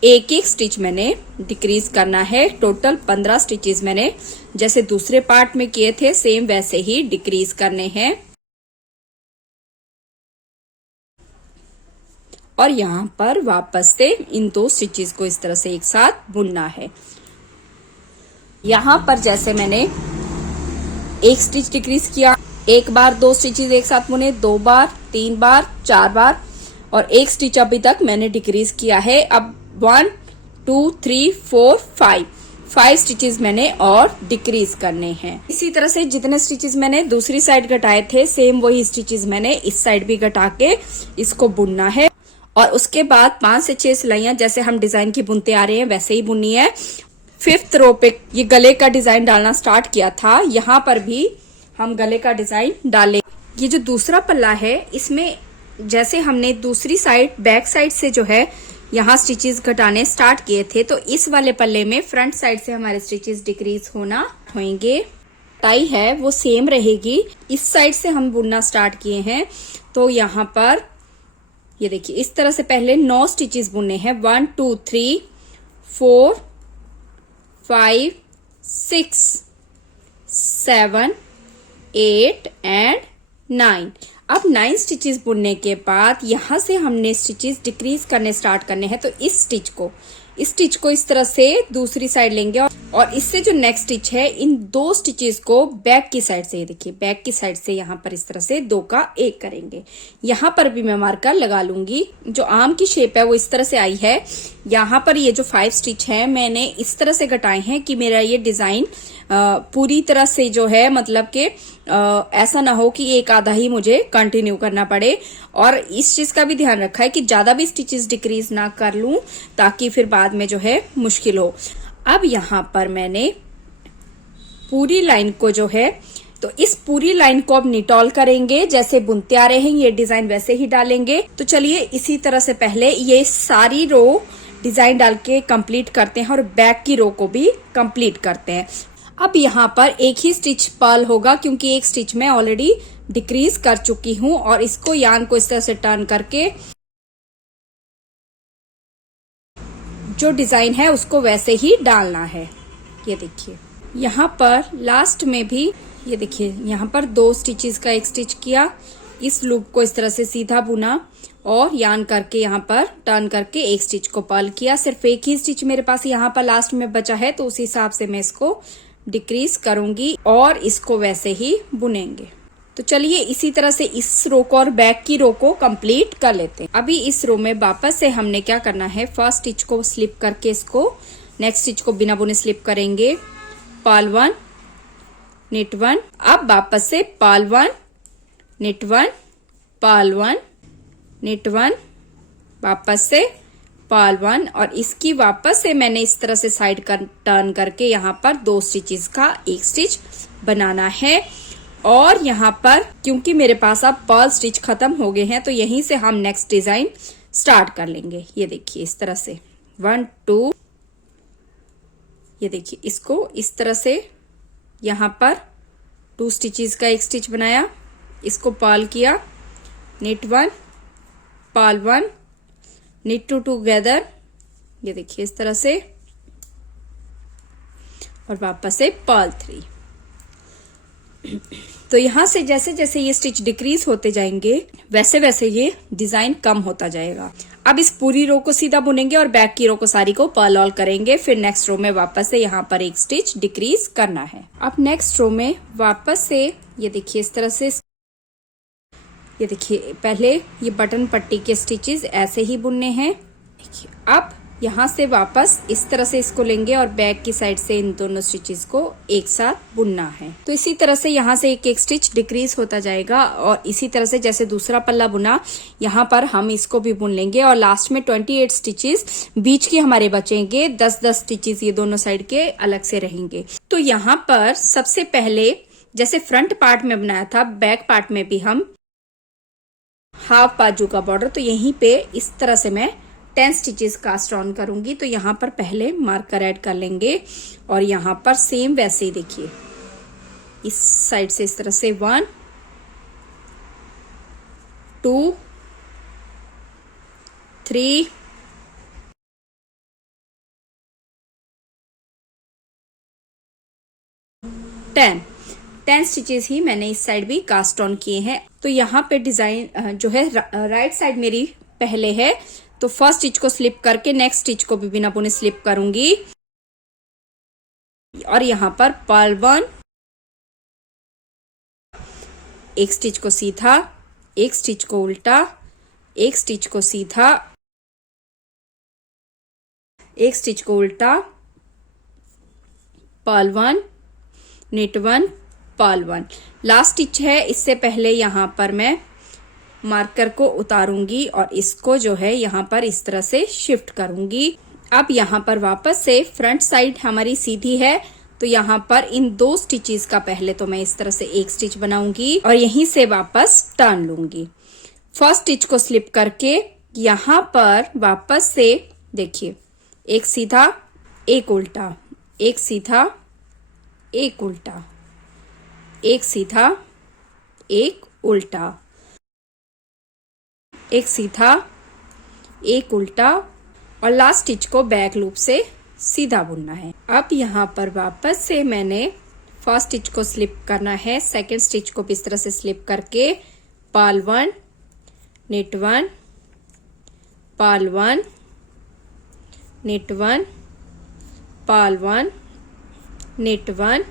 एक स्टिच मैंने डिक्रीज करना है। टोटल 15 स्टिचेस मैंने जैसे दूसरे पार्ट में किए थे सेम वैसे ही डिक्रीज करने हैं और यहाँ पर वापस से इन 2 स्टिचेस को इस तरह से एक साथ बुनना है। यहाँ पर जैसे मैंने एक स्टिच डिक्रीज किया, एक बार 2 स्टिचेस एक साथ बुने, 2 बार, 3 बार, 4 बार और एक स्टिच अभी तक मैंने डिक्रीज किया है। अब 1 2 3 4 5 स्टिचेस मैंने और डिक्रीज करने हैं। इसी तरह से जितने स्टिचेस मैंने दूसरी साइड घटाए थे सेम वही स्टिचेस मैंने इस साइड भी घटा के इसको बुनना है और उसके बाद 5 से 6 सिलाइयां जैसे हम डिजाइन की बुनते आ रहे हैं वैसे ही बुननी है। 5th रो पे ये गले का डिजाइन डालना स्टार्ट किया था, यहाँ पर भी हम गले का डिजाइन डालें। ये जो दूसरा पल्ला है इसमें जैसे हमने दूसरी साइड बैक साइड से जो है यहाँ स्टिचेस घटाने स्टार्ट किए थे, तो इस वाले पल्ले में फ्रंट साइड से हमारे स्टिचेस डिक्रीज होना होंगे। टाई है वो सेम रहेगी। इस साइड से हम बुनना स्टार्ट किए हैं, तो यहाँ पर ये देखिए इस तरह से पहले 9 स्टिचेस बुनने हैं। 1 2 3 4 5 6 7 8 एंड 9। अब 9 स्टिचेस बुनने के बाद यहाँ से हमने स्टिचेस डिक्रीज करने स्टार्ट करने हैं, तो इस स्टिच को इस तरह से दूसरी साइड लेंगे और इससे जो नेक्स्ट स्टिच है, इन दो स्टिचेस को बैक की साइड से, ये देखिए बैक की साइड से यहाँ पर इस तरह से 2 का 1 करेंगे। यहाँ पर भी मैं मार्कर लगा लूंगी। जो आर्म की शेप है वो इस तरह से आई है। यहाँ पर ये जो 5 स्टिच है मैंने इस तरह से घटाए हैं कि मेरा ये डिजाइन पूरी तरह से जो है, मतलब कि ऐसा ना हो कि एक आधा ही मुझे कंटिन्यू करना पड़े। और इस चीज का भी ध्यान रखा है कि ज्यादा भी स्टिचेस डिक्रीज ना कर लूं, ताकि फिर बाद में जो है मुश्किल हो। अब यहाँ पर मैंने पूरी लाइन को जो है, तो इस पूरी लाइन को अब निटॉल करेंगे। जैसे बुनते आ रहे हैं ये डिजाइन वैसे ही डालेंगे। तो चलिए इसी तरह से पहले ये सारी रो डिजाइन डाल के कंप्लीट करते हैं और बैक की रो को भी कंप्लीट करते हैं। अब यहाँ पर एक ही स्टिच पर्ल होगा, क्योंकि एक स्टिच मैं ऑलरेडी डिक्रीज कर चुकी हूँ। और इसको यार्न को इस तरह से टर्न करके जो डिजाइन है उसको वैसे ही डालना है। ये देखिए यहाँ पर लास्ट में भी ये देखिए यहाँ पर 2 स्टिचेस का एक स्टिच किया, इस लूप को इस तरह से सीधा बुना और यार्न करके यहाँ पर टर्न करके एक स्टिच को पर्ल किया। सिर्फ एक ही स्टिच मेरे पास यहाँ पर लास्ट में बचा है, तो उस हिसाब से मैं इसको डिक्रीज करूंगी और इसको वैसे ही बुनेंगे। तो चलिए इसी तरह से इस रो को और बैक की रो को कंप्लीट कर लेते हैं। अभी इस रो में वापस से हमने क्या करना है, फर्स्ट स्टिच को स्लिप करके इसको नेक्स्ट स्टिच को बिना बुने स्लिप करेंगे, पर्ल 1 निट 1। अब वापस से पर्ल 1 निट 1 पर्ल 1 निट 1, वापस से पर्ल 1। और इसकी वापस से मैंने इस तरह से साइड कर टर्न करके यहाँ पर 2 स्टिचेस का एक स्टिच बनाना है। और यहाँ पर क्योंकि मेरे पास अब पर्ल स्टिच खत्म हो गए हैं, तो यहीं से हम नेक्स्ट डिजाइन स्टार्ट कर लेंगे। ये देखिए इस तरह से 1 2, ये देखिए इसको इस तरह से यहाँ पर 2 स्टिचेस का एक स्टिच बनाया, इसको पर्ल किया, निट 1 पर्ल 1 निट 2 टुगेदर, ये देखिए इस तरह से, और वापस से पर्ल 3। तो यहां से जैसे जैसे ये स्टिच डिक्रीज होते जाएंगे वैसे वैसे ये डिजाइन कम होता जाएगा। अब इस पूरी रो को सीधा बुनेंगे और बैक की रो को सारी को पर्ल ऑल करेंगे। फिर नेक्स्ट रो में वापस से यहाँ पर एक स्टिच डिक्रीज करना है। अब नेक्स्ट रो में वापस से ये देखिए इस तरह से, ये देखिए पहले ये बटन पट्टी के स्टिचेस ऐसे ही बुनने हैं। देखिए अब यहाँ से वापस इस तरह से इसको लेंगे और बैक की साइड से इन दोनों स्टिचेस को एक साथ बुनना है। तो इसी तरह से यहाँ से एक एक स्टिच डिक्रीज होता जाएगा और इसी तरह से जैसे दूसरा पल्ला बुना यहाँ पर हम इसको भी बुन लेंगे। और लास्ट में 28 स्टिचेस बीच के हमारे बचेंगे, 10-10 स्टिचेस ये दोनों साइड के अलग से रहेंगे। तो यहाँ पर सबसे पहले जैसे फ्रंट पार्ट में बनाया था, बैक पार्ट में भी हम हाफ बाजू का बॉर्डर, तो यहीं पे इस तरह से मैं 10 स्टिचेस कास्ट ऑन करूंगी। तो यहाँ पर पहले मार्कर ऐड कर लेंगे और यहाँ पर सेम वैसे ही देखिए इस साइड से इस तरह से 1 2 3 10 स्टिचेस ही मैंने इस साइड भी कास्ट ऑन किए हैं। तो यहाँ पे डिजाइन जो है राइट साइड मेरी पहले है, तो फर्स्ट स्टिच को स्लिप करके नेक्स्ट स्टिच को भी बिना बुने स्लिप करूंगी और यहाँ पर पर्ल 1 एक स्टिच को सीधा, एक स्टिच को उल्टा, एक स्टिच को सीधा, एक स्टिच को उल्टा, purl 1 knit 1 purl 1। Last stitch है, इससे पहले यहाँ पर मैं मार्कर को उतारूंगी और इसको जो है यहाँ पर इस तरह से शिफ्ट करूंगी। अब यहाँ पर वापस से फ्रंट साइड हमारी सीधी है, तो यहाँ पर इन 2 स्टिचेस का पहले तो मैं इस तरह से एक स्टिच बनाऊंगी और यहीं से वापस टर्न लूंगी। फर्स्ट स्टिच को स्लिप करके यहाँ पर वापस से देखिए एक सीधा एक उल्टा, एक सीधा एक उल्टा, एक सीधा एक उल्टा, एक सीधा एक उल्टा, और लास्ट स्टिच को बैक लूप से सीधा बुनना है। अब यहाँ पर वापस से मैंने फर्स्ट स्टिच को स्लिप करना है, सेकंड स्टिच को इस तरह से स्लिप करके purl 1 knit 1 purl 1 knit 1 purl 1 knit 1,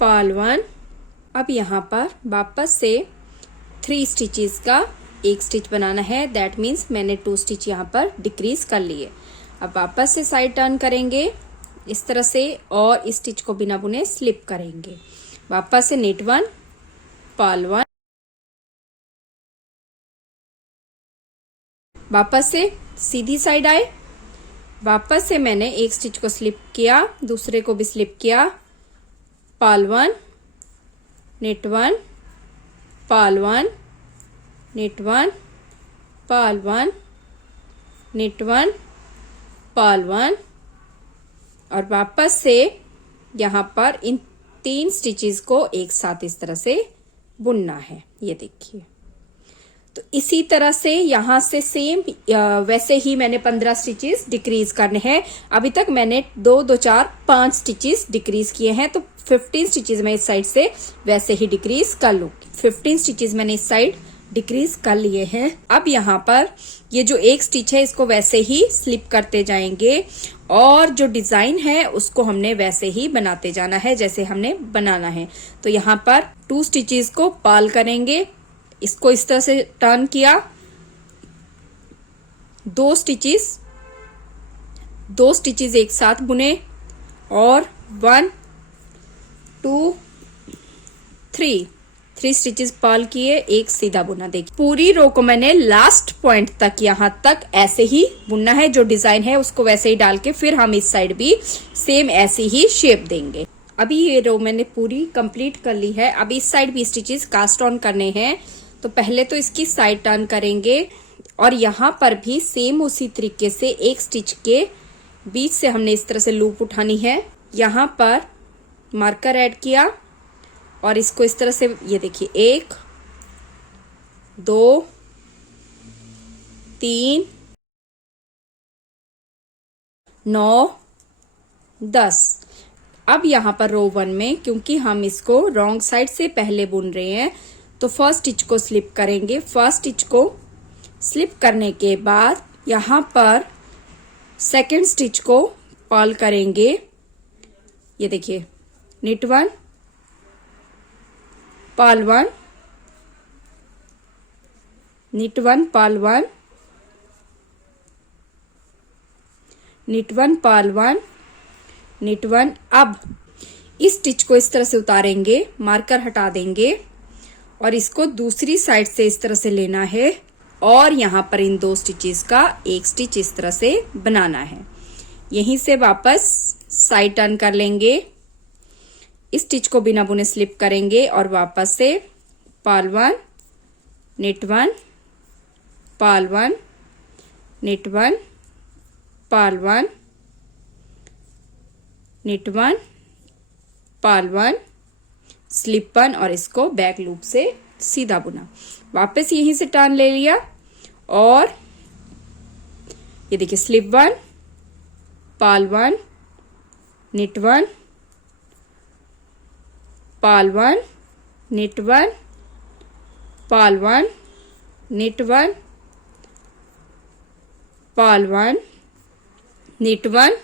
purl 1। अब यहाँ पर वापस से 3 स्टिचेस का एक स्टिच बनाना है। दैट मीन्स मैंने 2 स्टिच यहाँ पर डिक्रीज कर लिए। अब वापस से साइड टर्न करेंगे इस तरह से और इस स्टिच को बिना बुने स्लिप करेंगे। वापस से नेट 1, पर्ल 1, वापस से सीधी साइड आए, वापस से मैंने एक स्टिच को स्लिप किया, दूसरे को भी स्लिप किया, purl 1, knit 1, purl 1, knit 1, purl 1, knit 1, purl 1 और वापस से यहाँ पर इन 3 स्टिचेस को एक साथ इस तरह से बुनना है। ये देखिए, तो इसी तरह से यहाँ से सेम वैसे ही मैंने 15 स्टिचेस डिक्रीज करने हैं। अभी तक मैंने 2 2 4 5 स्टिचेस डिक्रीज किए हैं, तो 15 स्टिचेस मैं इस साइड से वैसे ही डिक्रीज कर लूंगी। 15 स्टिचेस मैंने इस साइड डिक्रीज कर लिए हैं। अब यहाँ पर ये जो एक स्टिच है इसको वैसे ही स्लिप करते जाएंगे और जो डिजाइन है उसको हमने वैसे ही बनाते जाना है जैसे हमने बनाना है। तो यहाँ पर 2 स्टिचेस को पर्ल करेंगे, इसको इस तरह से टर्न किया, 2 स्टिचेस एक साथ बुने और 1 2 3 स्टिचेस पर्ल किए, एक सीधा बुना। देखिए पूरी रो को मैंने लास्ट पॉइंट तक यहाँ तक ऐसे ही बुनना है। जो डिजाइन है उसको वैसे ही डाल के फिर हम इस साइड भी सेम ऐसी ही शेप देंगे। अभी ये रो मैंने पूरी कंप्लीट कर ली है। अभी इस साइड भी स्टिचेस कास्ट ऑन करने हैं, तो पहले तो इसकी साइड टर्न करेंगे और यहाँ पर भी सेम उसी तरीके से एक स्टिच के बीच से हमने इस तरह से लूप उठानी है। यहाँ पर मार्कर ऐड किया और इसको इस तरह से, ये देखिए 1 2 3 9 10। अब यहाँ पर रो 1 में क्योंकि हम इसको रॉन्ग साइड से पहले बुन रहे हैं तो फर्स्ट स्टिच को स्लिप करेंगे। फर्स्ट स्टिच को स्लिप करने के बाद यहाँ पर सेकेंड स्टिच को पर्ल करेंगे। ये देखिए knit 1, purl 1, knit 1, purl 1, knit 1, purl 1, knit 1। अब इस स्टिच को इस तरह से उतारेंगे, मार्कर हटा देंगे और इसको दूसरी साइड से इस तरह से लेना है और यहाँ पर इन 2 स्टिचेस का एक स्टिच इस तरह से बनाना है। यहीं से वापस साइड टर्न कर लेंगे, इस स्टिच को बिना बुने स्लिप करेंगे और वापस से purl 1, knit 1, purl 1, knit 1, purl 1, knit 1, purl 1, slip 1 और इसको बैक लूप से सीधा बुना। वापस यहीं से टर्न ले लिया और ये देखिए slip 1, purl 1, knit 1, purl 1, knit 1, purl 1, knit 1, purl 1, knit 1।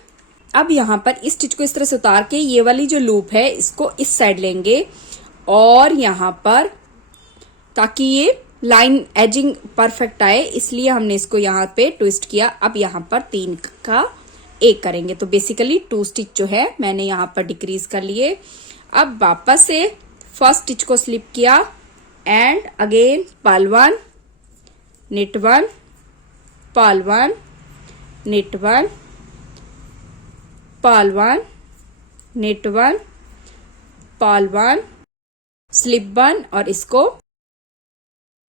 अब यहाँ पर इस स्टिच को इस तरह से उतार के ये वाली जो लूप है इसको इस साइड लेंगे और यहाँ पर ताकि ये लाइन एजिंग परफेक्ट आए इसलिए हमने इसको यहाँ पे ट्विस्ट किया। अब यहाँ पर 3 का 1 करेंगे, तो बेसिकली 2 स्टिच जो है मैंने यहाँ पर डिक्रीज कर लिए। अब वापस से फर्स्ट स्टिच को स्लिप किया and again purl 1, knit 1, purl 1, knit 1, purl 1, knit 1, purl 1, slip 1 और इसको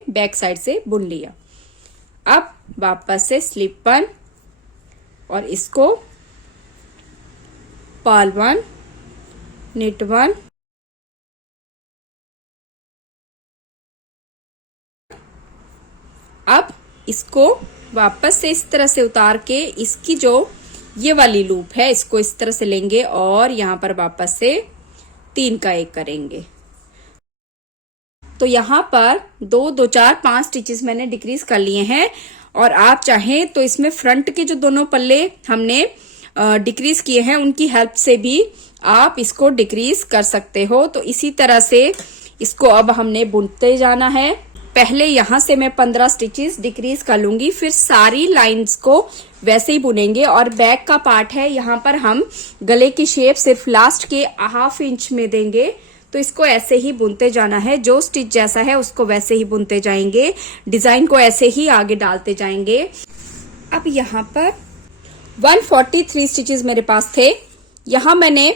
बैक साइड से बुन लिया। अब वापस से स्लिप 1 और इसको पर्ल 1, नेट 1, अब इसको वापस से इस तरह से उतार के इसकी जो ये वाली लूप है इसको इस तरह से लेंगे और यहाँ पर वापस से 3 का 1 करेंगे। तो यहाँ पर 2 2 4 5 स्टिचेस मैंने डिक्रीज कर लिए हैं और आप चाहें तो इसमें फ्रंट के जो दोनों पल्ले हमने डिक्रीज किए हैं उनकी हेल्प से भी आप इसको डिक्रीज कर सकते हो। तो इसी तरह से इसको अब हमने बुनते जाना है। पहले यहाँ से मैं 15 स्टिचेस डिक्रीज कर लूंगी, फिर सारी लाइंस को वैसे ही बुनेंगे। और बैक का पार्ट है, यहाँ पर हम गले की शेप सिर्फ लास्ट के ½ इंच में देंगे। तो इसको ऐसे ही बुनते जाना है, जो स्टिच जैसा है उसको वैसे ही बुनते जाएंगे, डिजाइन को ऐसे ही आगे डालते जाएंगे। अब यहाँ पर 143 स्टिचेस मेरे पास थे, यहाँ मैंने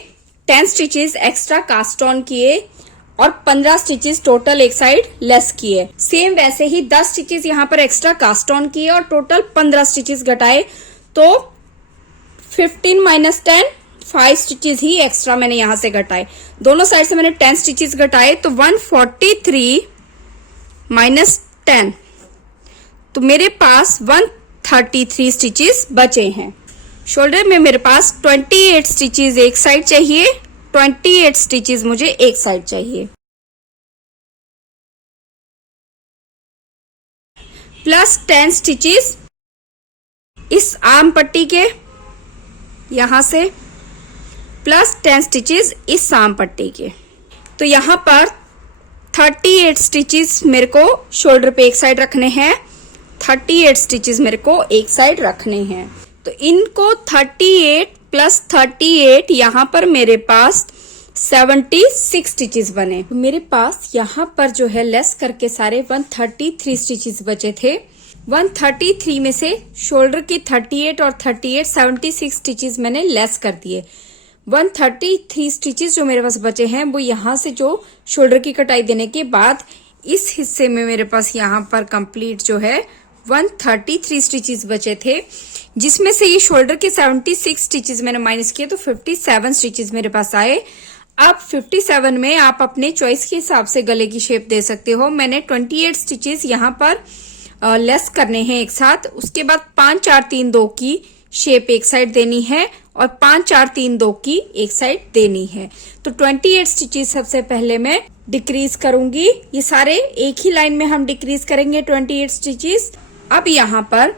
10 स्टिचेस एक्स्ट्रा कास्ट ऑन किए और 15 स्टिचेस टोटल एक साइड लेस किए। सेम वैसे ही 10 स्टिचेस यहाँ पर एक्स्ट्रा कास्ट ऑन किए और टोटल 15 स्टिचेस घटाए। तो 15 - 10 5 स्टिचेस ही एक्स्ट्रा मैंने यहां से घटाए। दोनों साइड से मैंने 10 स्टिचेस घटाए, तो 143 - 10, तो मेरे पास 133 स्टिचेस बचे हैं। शोल्डर में मेरे पास 28 स्टिचेस एक साइड चाहिए, 28 स्टिचेस मुझे एक साइड चाहिए, प्लस 10 स्टिचेस इस आर्म पट्टी के यहां से, प्लस 10 स्टिचेस इस साम पट्टी के। तो यहाँ पर 38 स्टिचेस मेरे को शोल्डर पे एक साइड रखने हैं, 38 स्टिचेस मेरे को एक साइड रखने हैं। तो इनको 38 + 38 यहाँ पर मेरे पास 76 स्टिचेस बने। मेरे पास यहाँ पर जो है लेस करके सारे 133 स्टिचेस बचे थे। 133 में से शोल्डर की 38 और 38 76 स्टिचेस मैंने लेस कर दिए। 133 स्टिचेस जो मेरे पास बचे हैं वो यहाँ से जो शोल्डर की कटाई देने के बाद इस हिस्से में मेरे पास यहाँ पर कंप्लीट जो है 133 स्टिचेस बचे थे, जिसमें से ये शोल्डर के 76 स्टिचेस मैंने माइनस किए, तो 57 स्टिचेस मेरे पास आए। अब 57 में आप अपने चॉइस के हिसाब से गले की शेप दे सकते हो। मैंने 28 स्टिचेस यहाँ पर लेस करने हैं एक साथ। उसके बाद 5 4 3 2 की शेप एक साइड देनी है और 5 4 3 2 की एक साइड देनी है। तो 28 स्टिचेस सबसे पहले मैं डिक्रीज करूंगी। ये सारे एक ही लाइन में हम डिक्रीज करेंगे 28 स्टिचेस। अब यहाँ पर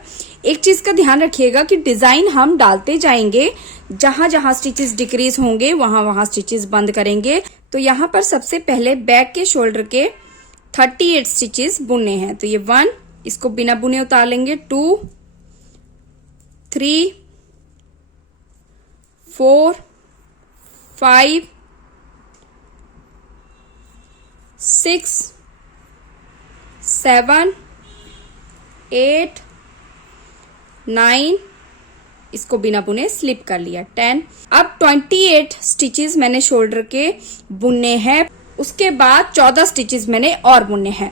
एक चीज का ध्यान रखिएगा कि डिजाइन हम डालते जाएंगे, जहां जहां स्टिचेस डिक्रीज होंगे वहां वहां स्टिचेस बंद करेंगे। तो यहाँ पर सबसे पहले बैक के शोल्डर के 38 स्टिचेस बुनने हैं। तो ये 1, इसको बिना बुने उतार लेंगे, 2 3 4 5 6 7 8 9, इसको बिना बुने स्लिप कर लिया, 10। अब 28 स्टिचेस मैंने शोल्डर के बुनने हैं। उसके बाद 14 स्टिचेस मैंने और बुनने हैं।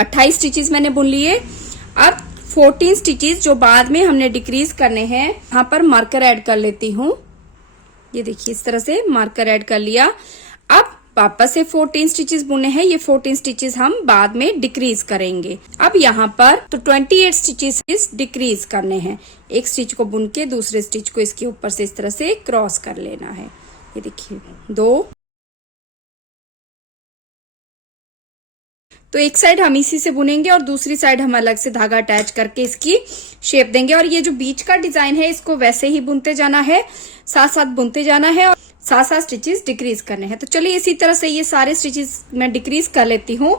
28 स्टिचेस मैंने बुन लिए। अब 14 स्टिचेस जो बाद में हमने डिक्रीज करने हैं, यहाँ पर मार्कर ऐड कर लेती हूँ। ये देखिए इस तरह से मार्कर ऐड कर लिया। अब वापस से 14 स्टिचेस बुने हैं। ये 14 स्टिचेस हम बाद में डिक्रीज करेंगे। अब यहाँ पर तो 28 स्टिचेस डिक्रीज करने हैं। एक स्टिच को बुन के दूसरे स्टिच को इसके ऊपर से इस तरह से क्रॉस कर लेना है। ये देखिए 2। तो एक साइड हम इसी से बुनेंगे और दूसरी साइड हम अलग से धागा अटैच करके इसकी शेप देंगे। और ये जो बीच का डिजाइन है इसको वैसे ही बुनते जाना है, साथ साथ बुनते जाना है और साथ साथ स्टिचेस डिक्रीज करने हैं। तो चलिए इसी तरह से ये सारे स्टिचेस मैं डिक्रीज कर लेती हूँ।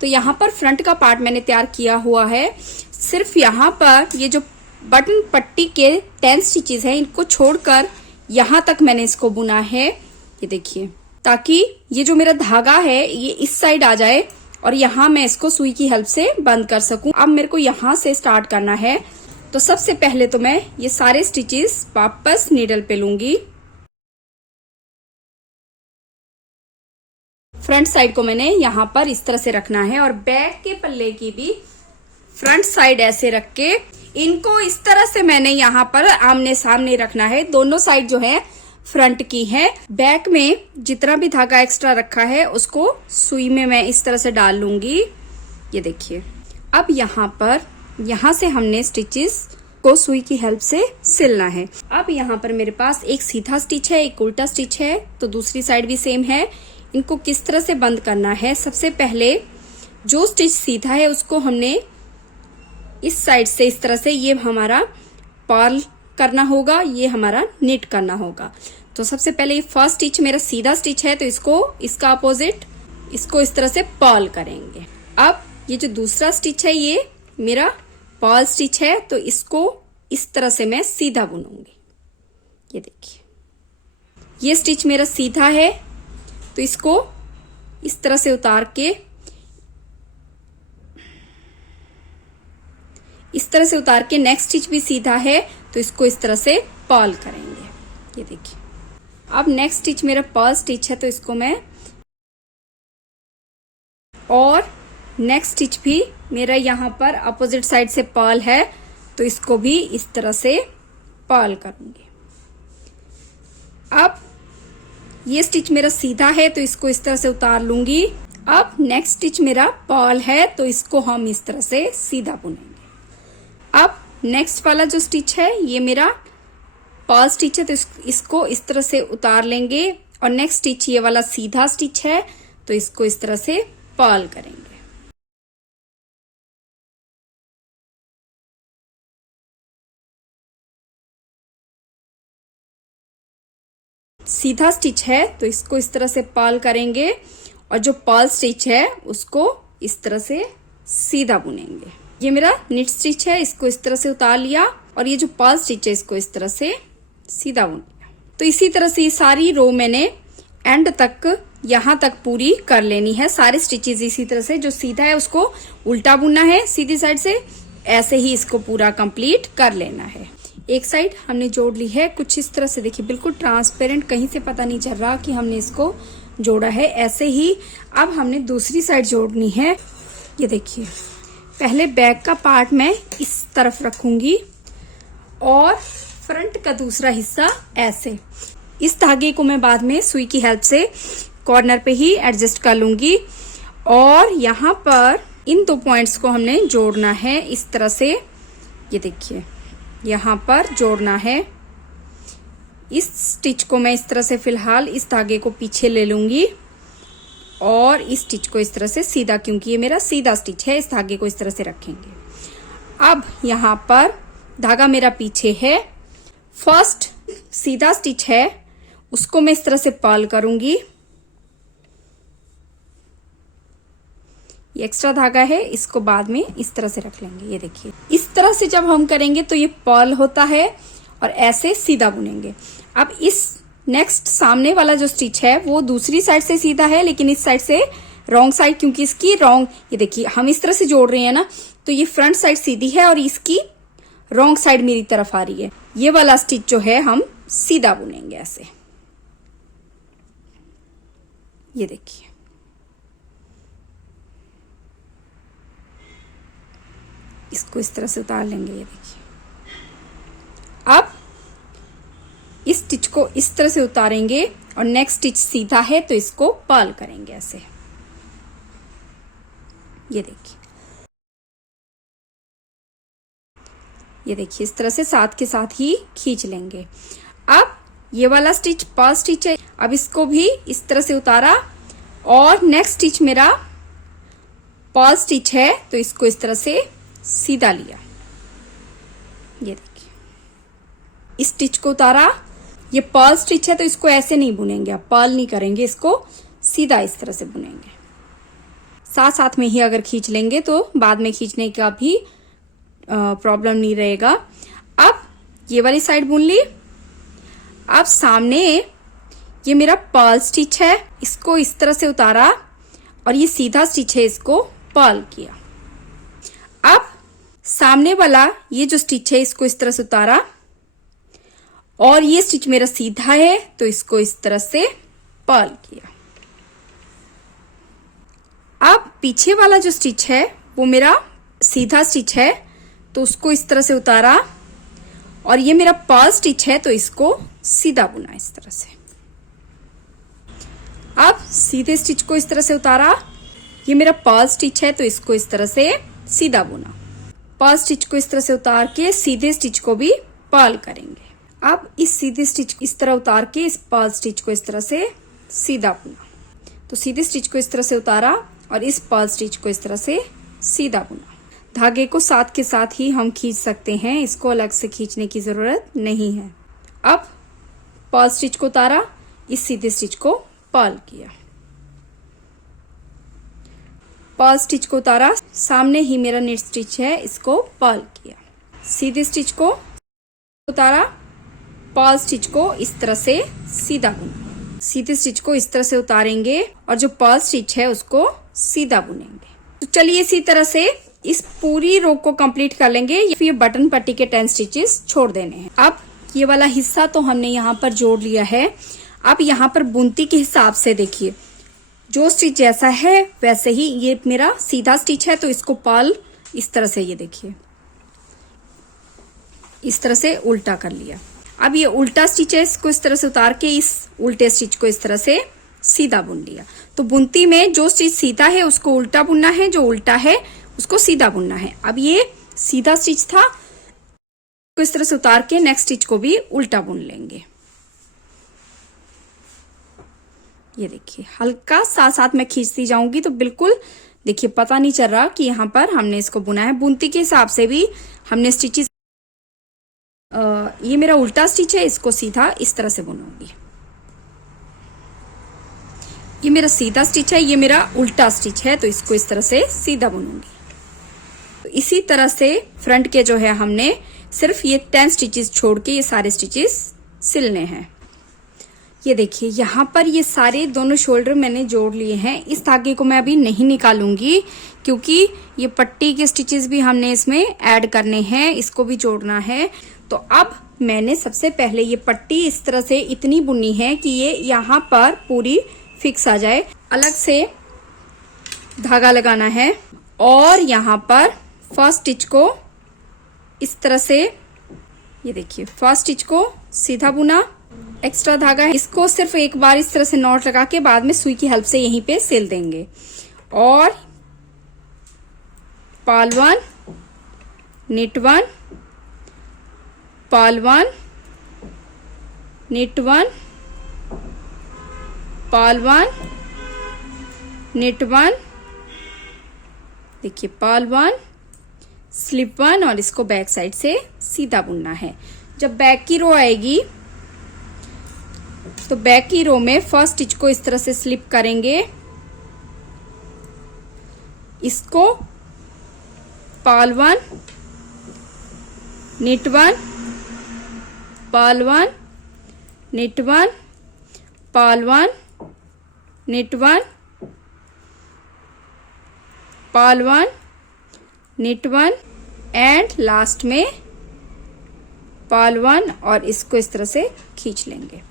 तो यहाँ पर फ्रंट का पार्ट मैंने तैयार किया हुआ है। सिर्फ यहाँ पर ये जो बटन पट्टी के 10 स्टिचेस हैं इनको छोड़कर यहाँ तक मैंने इसको बुना है। ये देखिए, ताकि ये जो मेरा धागा है ये इस साइड आ जाए और यहाँ मैं इसको सुई की हेल्प से बंद कर सकूं। अब मेरे को यहाँ से स्टार्ट करना है। तो सबसे पहले तो मैं ये सारे स्टिचेस वापस नीडल पे लूंगी। फ्रंट साइड को मैंने यहाँ पर इस तरह से रखना है और बैक के पल्ले की भी फ्रंट साइड ऐसे रख के इनको इस तरह से मैंने यहाँ पर आमने सामने रखना है। दोनों साइड जो है फ्रंट की है। बैक में जितना भी धागा एक्स्ट्रा रखा है उसको सुई में मैं इस तरह से डाल लूंगी। ये देखिए, अब यहाँ पर यहाँ से हमने स्टिचेस को सुई की हेल्प से सिलना है। अब यहाँ पर मेरे पास एक सीधा स्टिच है, एक उल्टा स्टिच है, तो दूसरी साइड भी सेम है। इनको किस तरह से बंद करना है, सबसे पहले जो स्टिच सीधा है उसको हमने इस साइड से इस तरह से, ये हमारा पर्ल करना होगा, ये हमारा निट करना होगा। तो सबसे पहले ये फर्स्ट स्टिच मेरा सीधा स्टिच है, तो इसका अपोजिट इसको इस तरह से पर्ल करेंगे। अब ये जो दूसरा स्टिच है ये मेरा पर्ल स्टिच है, तो इसको इस तरह से मैं सीधा बुनूंगी। ये देखिए, ये स्टिच मेरा सीधा है, तो इसको इस तरह से उतार के नेक्स्ट स्टिच भी सीधा है, तो इसको इस तरह से पर्ल करेंगे। ये देखिए, अब नेक्स्ट स्टिच मेरा पर्ल स्टिच है, तो इसको मैं, और नेक्स्ट स्टिच भी मेरा यहां पर अपोजिट साइड से पर्ल है, तो इसको भी इस तरह से पर्ल करूंगी। अब ये स्टिच मेरा सीधा है, तो इसको इस तरह से उतार लूंगी। अब नेक्स्ट स्टिच मेरा पर्ल है, तो इसको हम इस तरह से सीधा बुनेंगे। अब नेक्स्ट वाला जो स्टिच है ये मेरा पर्ल स्टिच है, तो इसको इस तरह से उतार लेंगे, और नेक्स्ट स्टिच ये वाला सीधा स्टिच है, तो इसको इस तरह से पर्ल करेंगे। सीधा स्टिच है, तो इसको इस तरह से पर्ल करेंगे, और जो पर्ल स्टिच है उसको इस तरह से सीधा बुनेंगे। ये मेरा निट स्टिच है, इसको इस तरह से उतार लिया, और ये जो पर्ल स्टिच है इसको इस तरह से सीधा बुन लिया। तो इसी तरह से ये सारी रो मैंने एंड तक यहां तक पूरी कर लेनी है। सारे स्टिचेस इसी तरह से, जो सीधा है उसको उल्टा बुनना है सीधी साइड से, ऐसे ही इसको पूरा कंप्लीट कर लेना है। एक साइड हमने जोड़ ली है कुछ इस तरह से, देखिए बिल्कुल ट्रांसपेरेंट, कहीं से पता नहीं चल रहा कि हमने इसको जोड़ा है। ऐसे ही अब हमने दूसरी साइड जोड़नी है। ये देखिए, पहले बैक का पार्ट मैं इस तरफ रखूंगी, और फ्रंट का दूसरा हिस्सा ऐसे। इस धागे को मैं बाद में सुई की हेल्प से कॉर्नर पे ही एडजस्ट कर लूंगी, और यहाँ पर इन 2 पॉइंट्स को हमने जोड़ना है इस तरह से। ये देखिए, यहाँ पर जोड़ना है। इस स्टिच को मैं इस तरह से फिलहाल इस धागे को पीछे ले लूंगी, और इस स्टिच को इस तरह से सीधा, क्योंकि ये मेरा सीधा स्टिच है, इस धागे को इस तरह से रखेंगे। अब यहाँ पर धागा मेरा पीछे है, फर्स्ट सीधा स्टिच है उसको मैं इस तरह से पर्ल करूंगी। ये एक्स्ट्रा धागा है, इसको बाद में इस तरह से रख लेंगे। ये देखिए, इस तरह से जब हम करेंगे तो ये पर्ल होता है, और ऐसे सीधा बुनेंगे। अब इस नेक्स्ट सामने वाला जो स्टिच है वो दूसरी साइड से सीधा है, लेकिन इस साइड से रॉन्ग साइड, क्योंकि इसकी रॉन्ग, ये देखिए हम इस तरह से जोड़ रहे हैं ना, तो ये फ्रंट साइड सीधी है और इसकी रॉन्ग साइड मेरी तरफ आ रही है। ये वाला स्टिच जो है हम सीधा बुनेंगे ऐसे। ये देखिए, इसको इस तरह से उतार लेंगे। ये देखिए, अब इस स्टिच को इस तरह से उतारेंगे, और नेक्स्ट स्टिच सीधा है तो इसको पर्ल करेंगे ऐसे। ये देखिए, इस तरह से साथ के साथ ही खींच लेंगे। अब ये वाला स्टिच पर्ल स्टिच है, अब इसको भी इस तरह से उतारा, और नेक्स्ट स्टिच मेरा पर्ल स्टिच है, तो इसको इस तरह से सीधा लिया। ये देखिए, इस स्टिच को उतारा, ये पर्ल स्टिच है तो इसको ऐसे नहीं बुनेंगे, अब पर्ल नहीं करेंगे, इसको सीधा इस तरह से बुनेंगे। साथ साथ में ही अगर खींच लेंगे तो बाद में खींचने का भी प्रॉब्लम नहीं रहेगा। अब ये वाली साइड बुन ली। अब सामने ये मेरा पर्ल स्टिच है, इसको इस तरह से उतारा, और ये सीधा स्टिच है, इसको पर्ल किया। अब सामने वाला ये जो स्टिच है इसको इस तरह से उतारा, और ये स्टिच मेरा सीधा है तो इसको इस तरह से पर्ल किया। अब पीछे वाला जो स्टिच है वो मेरा सीधा स्टिच है, तो उसको इस तरह से उतारा, और ये मेरा पर्ल स्टिच है तो इसको सीधा बुना इस तरह से। अब सीधे स्टिच को इस तरह से उतारा, ये मेरा पर्ल स्टिच है तो इसको इस तरह से सीधा बुना। पर्ल स्टिच को इस तरह से उतार के सीधे स्टिच को भी पर्ल करेंगे। अब इस सीधे स्टिच इस तरह उतार के इस पर्ल स्टिच को इस तरह से सीधा बुना। तो सीधे स्टिच को इस तरह से उतारा और इस पर्ल स्टिच को इस तरह से सीधा बुना। धागे को साथ के साथ ही हम खींच सकते हैं, इसको अलग से खींचने की जरूरत नहीं है। अब पर्ल स्टिच को उतारा, इस सीधे स्टिच को पर्ल किया, पर्ल स्टिच को उतारा, सामने ही मेरा निट स्टिच है, इसको पर्ल किया, सीधे स्टिच को उतारा, पर्ल स्टिच को इस तरह से सीधा बुना, सीधे स्टिच को इस तरह से उतारेंगे और जो पर्ल स्टिच है उसको सीधा बुनेंगे। तो चलिए इसी तरह से इस पूरी रो को कंप्लीट कर लेंगे। ये बटन पट्टी के 10 स्टिचेस छोड़ देने हैं। अब ये वाला हिस्सा तो हमने यहाँ पर जोड़ लिया है। अब यहाँ पर बुनती के हिसाब से देखिए, जो स्टिच जैसा है वैसे ही, ये मेरा सीधा स्टिच है तो इसको पर्ल इस तरह से, ये देखिए इस तरह से उल्टा कर लिया। अब ये उल्टा स्टिच है, इसको इस तरह से उतार के इस उल्टे स्टिच को इस तरह से सीधा बुन लिया। तो बुनती में जो स्टिच सीधा है उसको उल्टा बुनना है, जो उल्टा है उसको सीधा बुनना है। अब ये सीधा स्टिच था, तो इस तरह से उतार के नेक्स्ट स्टिच को भी उल्टा बुन लेंगे। ये देखिए हल्का साथ साथ मैं खींचती जाऊंगी तो बिल्कुल देखिए पता नहीं चल रहा कि यहाँ पर हमने इसको बुना है। बुनती के हिसाब से भी हमने स्टिचेस, ये मेरा उल्टा स्टिच है, इसको सीधा इस तरह से बुनूंगी। ये मेरा सीधा स्टिच है, ये मेरा उल्टा स्टिच है, तो इसको इस तरह से सीधा बुनूंगी। तो इसी तरह से फ्रंट के जो है हमने सिर्फ ये 10 स्टिचेस छोड़ के ये सारे स्टिचेस सिलने हैं। ये देखिए यहाँ पर ये सारे दोनों शोल्डर मैंने जोड़ लिए हैं। इस धागे को मैं अभी नहीं निकालूंगी क्योंकि ये पट्टी के स्टिचेस भी हमने इसमें ऐड करने हैं, इसको भी जोड़ना है। तो अब मैंने सबसे पहले ये पट्टी इस तरह से इतनी बुनी है कि ये यहाँ पर पूरी फिक्स आ जाए। अलग से धागा लगाना है और यहाँ पर फर्स्ट स्टिच को इस तरह से, ये देखिए फर्स्ट स्टिच को सीधा बुना, एक्स्ट्रा धागा है इसको सिर्फ एक बार इस तरह से नॉट लगा के बाद में सुई की हेल्प से यहीं पे सिल देंगे। और purl 1, knit 1, purl 1, knit 1, purl 1, knit 1, देखिए पर्ल 1, स्लिप 1 और इसको बैक साइड से सीधा बुनना है। जब बैक की रो आएगी तो बैक की रो में फर्स्ट स्टिच को इस तरह से स्लिप करेंगे, इसको purl 1, knit 1, purl 1, knit 1, purl 1, knit 1, purl 1, knit 1 and last में पर्ल 1 और इसको इस तरह से खींच लेंगे।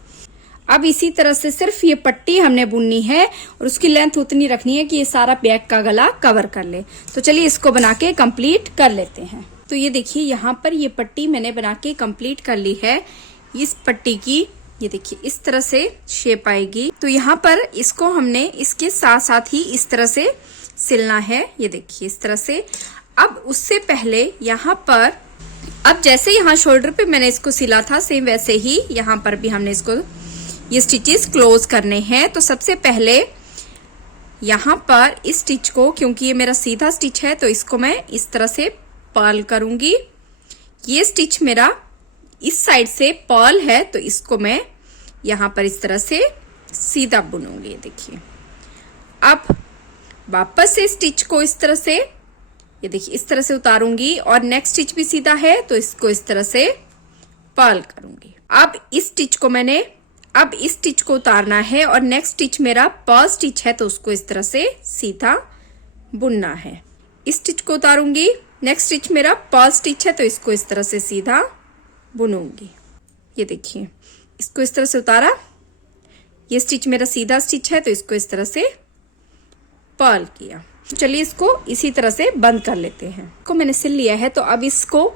अब इसी तरह से सिर्फ ये पट्टी हमने बुननी है और उसकी लेंथ उतनी रखनी है कि ये सारा बैक का गला कवर कर ले। तो चलिए इसको बना के कंप्लीट कर लेते हैं। तो ये देखिए यहाँ पर ये पट्टी मैंने बना के कंप्लीट कर ली है। इस पट्टी की ये देखिए इस तरह से शेप आएगी। तो यहाँ पर इसको हमने इसके साथ साथ ही इस तरह से सिलना है, ये देखिए इस तरह से। अब उससे पहले यहाँ पर, अब जैसे यहाँ शोल्डर पे मैंने इसको सिला था सेम वैसे ही यहाँ पर भी हमने इसको ये स्टिचेस क्लोज करने हैं। तो सबसे पहले यहाँ पर इस स्टिच को, क्योंकि ये मेरा सीधा स्टिच है तो इसको मैं इस तरह से पर्ल करूंगी। ये स्टिच मेरा इस साइड से पर्ल है तो इसको मैं यहाँ पर इस तरह से सीधा बुनूंगी, ये देखिए। अब वापस से स्टिच को इस तरह से, ये देखिए इस तरह से उतारूंगी और नेक्स्ट स्टिच भी सीधा है तो इसको इस तरह से पर्ल करूंगी। अब इस स्टिच को मैंने, अब इस स्टिच को उतारना है और नेक्स्ट स्टिच मेरा पर्ल स्टिच है तो उसको इस तरह से सीधा बुनना है। इस स्टिच को उतारूंगी, नेक्स्ट स्टिच मेरा पर्ल स्टिच है तो इसको इस तरह से सीधा बुनूंगी। ये देखिए इसको इस तरह से उतारा, ये स्टिच मेरा सीधा स्टिच है तो इसको इस तरह से पर्ल किया। चलिए इसको इसी तरह से बंद कर लेते हैं। इसको मैंने सिल लिया है तो अब इसको,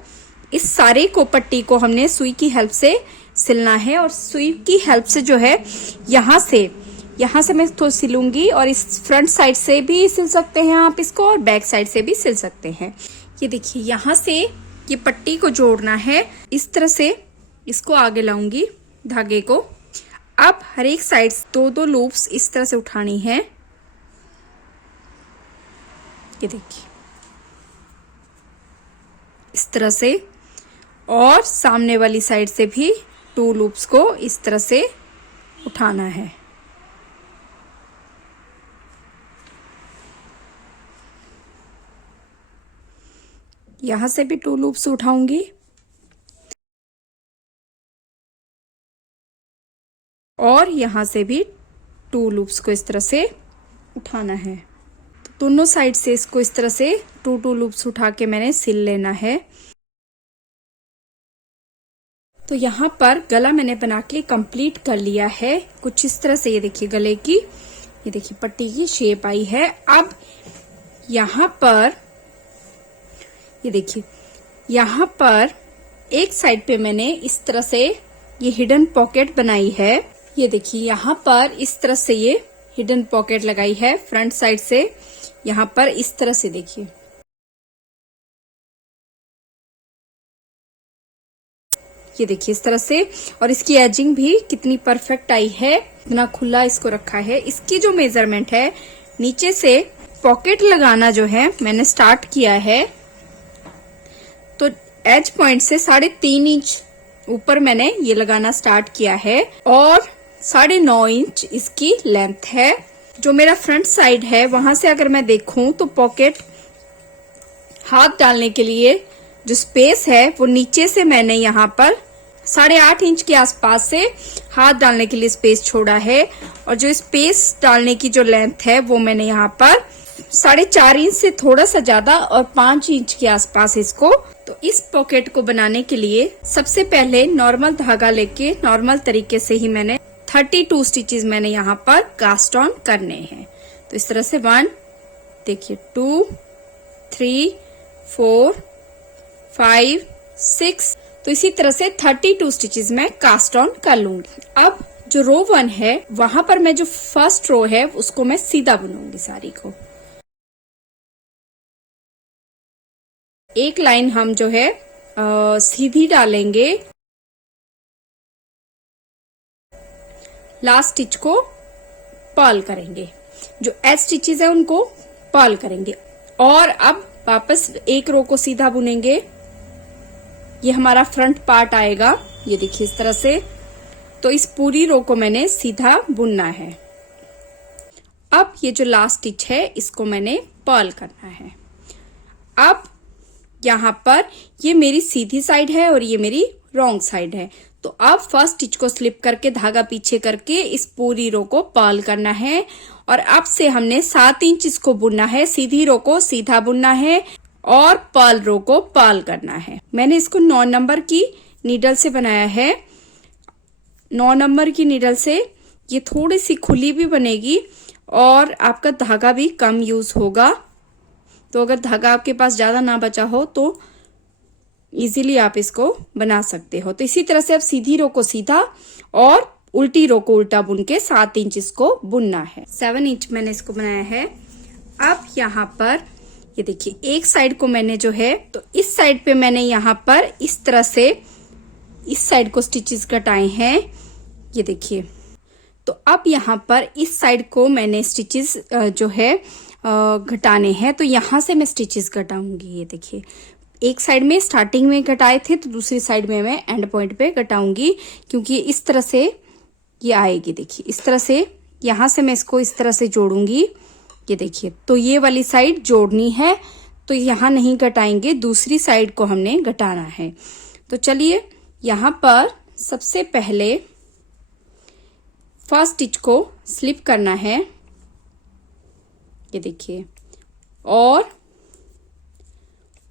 इस सारे को पट्टी को हमने सुई की हेल्प से सिलना है और सुई की हेल्प से जो है यहाँ से मैं तो सिलूंगी और इस फ्रंट साइड से भी सिल सकते हैं आप इसको और बैक साइड से भी सिल सकते हैं। ये देखिए यहाँ से ये पट्टी को जोड़ना है, इस तरह से इसको आगे लाऊंगी धागे को। अब हर एक साइड 2-2 लूप्स इस तरह से उठानी है, ये देखिए इस तरह से, और सामने वाली साइड से भी 2 लूप्स को इस तरह से उठाना है। यहां से भी 2 लूप्स उठाऊंगी और यहां से भी 2 लूप्स को इस तरह से उठाना है। तो दोनों साइड से इसको इस तरह से 2 लूप्स उठा के मैंने सिल लेना है। तो यहाँ पर गला मैंने बना के कंप्लीट कर लिया है कुछ इस तरह से। ये देखिए गले की, ये देखिए पट्टी की शेप आई है। अब यहाँ पर ये देखिए, यहाँ पर एक साइड पे मैंने इस तरह से ये हिडन पॉकेट बनाई है। ये देखिए यहाँ पर इस तरह से ये हिडन पॉकेट लगाई है फ्रंट साइड से। यहाँ पर इस तरह से देखिए, ये देखिए इस तरह से, और इसकी एजिंग भी कितनी परफेक्ट आई है, इतना खुला इसको रखा है। इसकी जो मेजरमेंट है, नीचे से पॉकेट लगाना जो है मैंने स्टार्ट किया है, तो एज पॉइंट से 3.5 इंच ऊपर मैंने ये लगाना स्टार्ट किया है और 9.5 इंच इसकी लेंथ है। जो मेरा फ्रंट साइड है वहां से अगर मैं देखूं तो पॉकेट हाथ डालने के लिए जो स्पेस है वो नीचे से मैंने यहाँ पर 8.5 इंच के आसपास से हाथ डालने के लिए स्पेस छोड़ा है, और जो स्पेस डालने की जो लेंथ है वो मैंने यहाँ पर 4.5 इंच से थोड़ा सा ज्यादा और 5 इंच के आसपास इसको। तो इस पॉकेट को बनाने के लिए सबसे पहले नॉर्मल धागा लेके नॉर्मल तरीके से ही मैंने 32 स्टिचेस मैंने यहाँ पर कास्ट ऑन करने हैं। तो इस तरह से 1, देखिए 2, 3, 4, 5, 6, तो इसी तरह से 32 स्टिचेस मैं कास्ट ऑन कर लूंगी। अब जो रो 1 है वहां पर मैं जो फर्स्ट रो है उसको मैं सीधा बुनूंगी सारी को। एक लाइन हम जो है सीधी डालेंगे, लास्ट स्टिच को पर्ल करेंगे, जो एज स्टिचेस है उनको पर्ल करेंगे, और अब वापस एक रो को सीधा बुनेंगे। ये हमारा फ्रंट पार्ट आएगा, ये देखिए इस तरह से। तो इस पूरी रो को मैंने सीधा बुनना है। अब ये जो लास्ट स्टिच है इसको मैंने पर्ल करना है। अब यहाँ पर ये मेरी सीधी साइड है और ये मेरी रॉन्ग साइड है, तो अब फर्स्ट स्टिच को स्लिप करके धागा पीछे करके इस पूरी रो को पर्ल करना है, और अब से हमने 7 इंच इसको बुनना है। सीधी रो को सीधा बुनना है और पर्ल रो को पर्ल करना है। मैंने इसको 9 नंबर की नीडल से बनाया है। 9 नंबर की नीडल से ये थोड़ी सी खुली भी बनेगी और आपका धागा भी कम यूज होगा। तो अगर धागा आपके पास ज्यादा ना बचा हो तो इजीली आप इसको बना सकते हो। तो इसी तरह से अब सीधी रो को सीधा और उल्टी रो को उल्टा बुन के 7 इंच इसको बुनना है। 7 इंच मैंने इसको बनाया है। अब यहाँ पर ये देखिए एक साइड को मैंने जो है, तो इस साइड पे मैंने यहाँ पर इस तरह से इस साइड को स्टिचेस घटाए हैं, ये देखिए। तो अब यहाँ पर इस साइड को मैंने स्टिचेस जो है घटाने हैं, तो यहाँ से मैं स्टिचेस घटाऊंगी। ये देखिए एक साइड में स्टार्टिंग में घटाए थे, तो दूसरी साइड में मैं एंड पॉइंट पे घटाऊंगी, क्योंकि इस तरह से ये आएगी। देखिए इस तरह से यहाँ से मैं इसको इस तरह से जोड़ूंगी, ये देखिए। तो ये वाली साइड जोड़नी है, तो यहाँ नहीं घटाएंगे, दूसरी साइड को हमने घटाना है। तो चलिए यहाँ पर सबसे पहले फर्स्ट स्टिच को स्लिप करना है, ये देखिए, और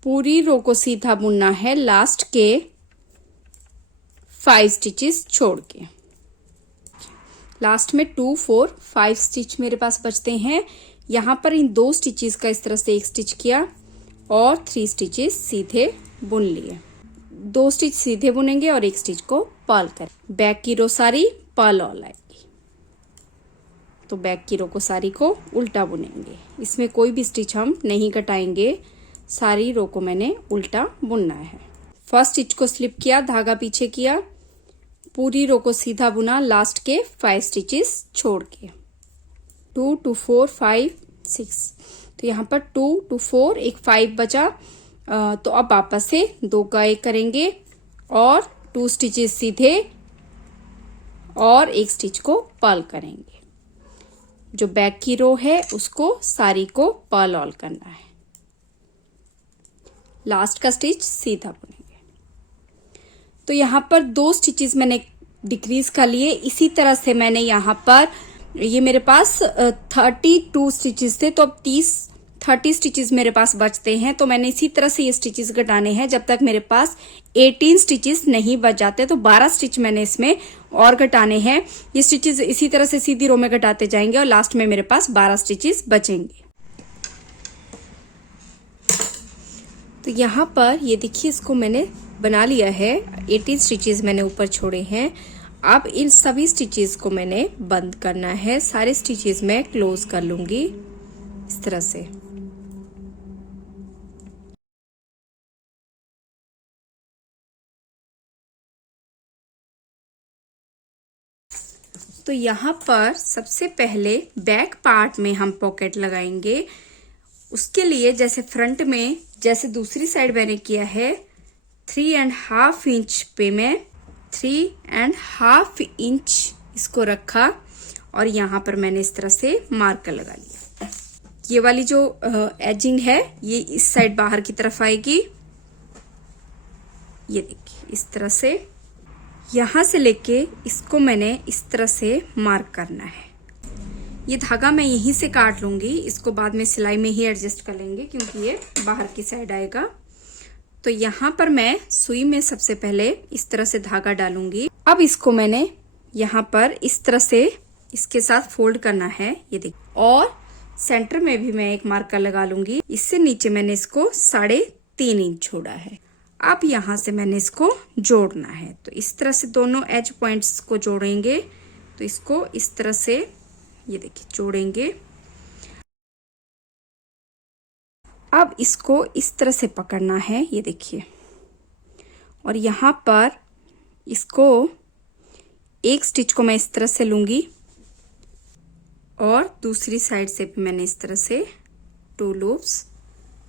पूरी रो को सीधा बुनना है लास्ट के 5 स्टिचेस छोड़ के। लास्ट में 2, 4, 5 स्टिच मेरे पास बचते हैं। यहाँ पर इन 2 स्टिचेस का इस तरह से एक स्टिच किया और 3 स्टिचेस सीधे बुन लिए। 2 स्टिच सीधे बुनेंगे और एक स्टिच को पर्ल कर। बैक की रो सारी पर्ल ऑल आएगी, तो बैक की रो को सारी को उल्टा बुनेंगे। इसमें कोई भी स्टिच हम नहीं घटाएंगे, सारी रो को मैंने उल्टा बुनना है। फर्स्ट स्टिच को स्लिप किया, धागा पीछे किया, पूरी रो को सीधा बुना लास्ट के 5 स्टिचेस छोड़ के। 2 2 4 5 6, तो यहाँ पर 2 2 4 एक 5 बचा, तो अब वापस से 2 का 1 करेंगे और 2 स्टिचेस सीधे और 1 स्टिच को पर्ल करेंगे। जो बैक की रो है उसको सारी को पर्ल ऑल करना है। लास्ट का स्टिच सीधा बुनेंगे। तो यहाँ पर 2 स्टिचेस मैंने डिक्रीज कर लिए। इसी तरह से मैंने यहाँ पर, ये मेरे पास 32 स्टिचेस थे, तो अब 30 स्टिचेस मेरे पास बचते हैं। तो मैंने इसी तरह से ये स्टिचेस घटाने हैं जब तक मेरे पास 18 स्टिचेस नहीं बच जाते। तो 12 स्टिच मैंने इसमें और घटाने हैं। ये स्टिचेस इसी तरह से सीधी रो में घटाते जाएंगे और लास्ट में मेरे पास 12 स्टिचेस बचेंगे। तो यहाँ पर ये देखिए, इसको मैंने बना लिया है। 18 स्टिचेस मैंने ऊपर छोड़े हैं। अब इन सभी स्टिचेस को मैंने बंद करना है। सारे स्टिचेस मैं क्लोज कर लूंगी इस तरह से। तो यहाँ पर सबसे पहले बैक पार्ट में हम पॉकेट लगाएंगे। उसके लिए जैसे फ्रंट में, जैसे दूसरी साइड मैंने किया है, 3.5 इंच पे मैं 3.5 इंच इसको रखा और यहाँ पर मैंने इस तरह से मार्कर लगा लिया। ये वाली जो एजिंग है ये इस साइड बाहर की तरफ आएगी। ये देखिए इस तरह से, यहां से लेके इसको मैंने इस तरह से मार्क करना है। ये धागा मैं यहीं से काट लूंगी, इसको बाद में सिलाई में ही एडजस्ट कर लेंगे क्योंकि ये बाहर की साइड आएगा। तो यहाँ पर मैं सुई में सबसे पहले इस तरह से धागा डालूंगी। अब इसको मैंने यहाँ पर इस तरह से इसके साथ फोल्ड करना है, ये देखिए। और सेंटर में भी मैं एक मार्कर लगा लूंगी। इससे नीचे मैंने इसको 3.5 इंच छोड़ा है। अब यहाँ से मैंने इसको जोड़ना है। तो इस तरह से दोनों एज पॉइंट्स को जोड़ेंगे। तो इसको इस तरह से, ये देखिए, जोड़ेंगे। अब इसको इस तरह से पकड़ना है, ये देखिए। और यहाँ पर इसको एक स्टिच को मैं इस तरह से लूंगी और दूसरी साइड से भी मैंने इस तरह से 2 लूप्स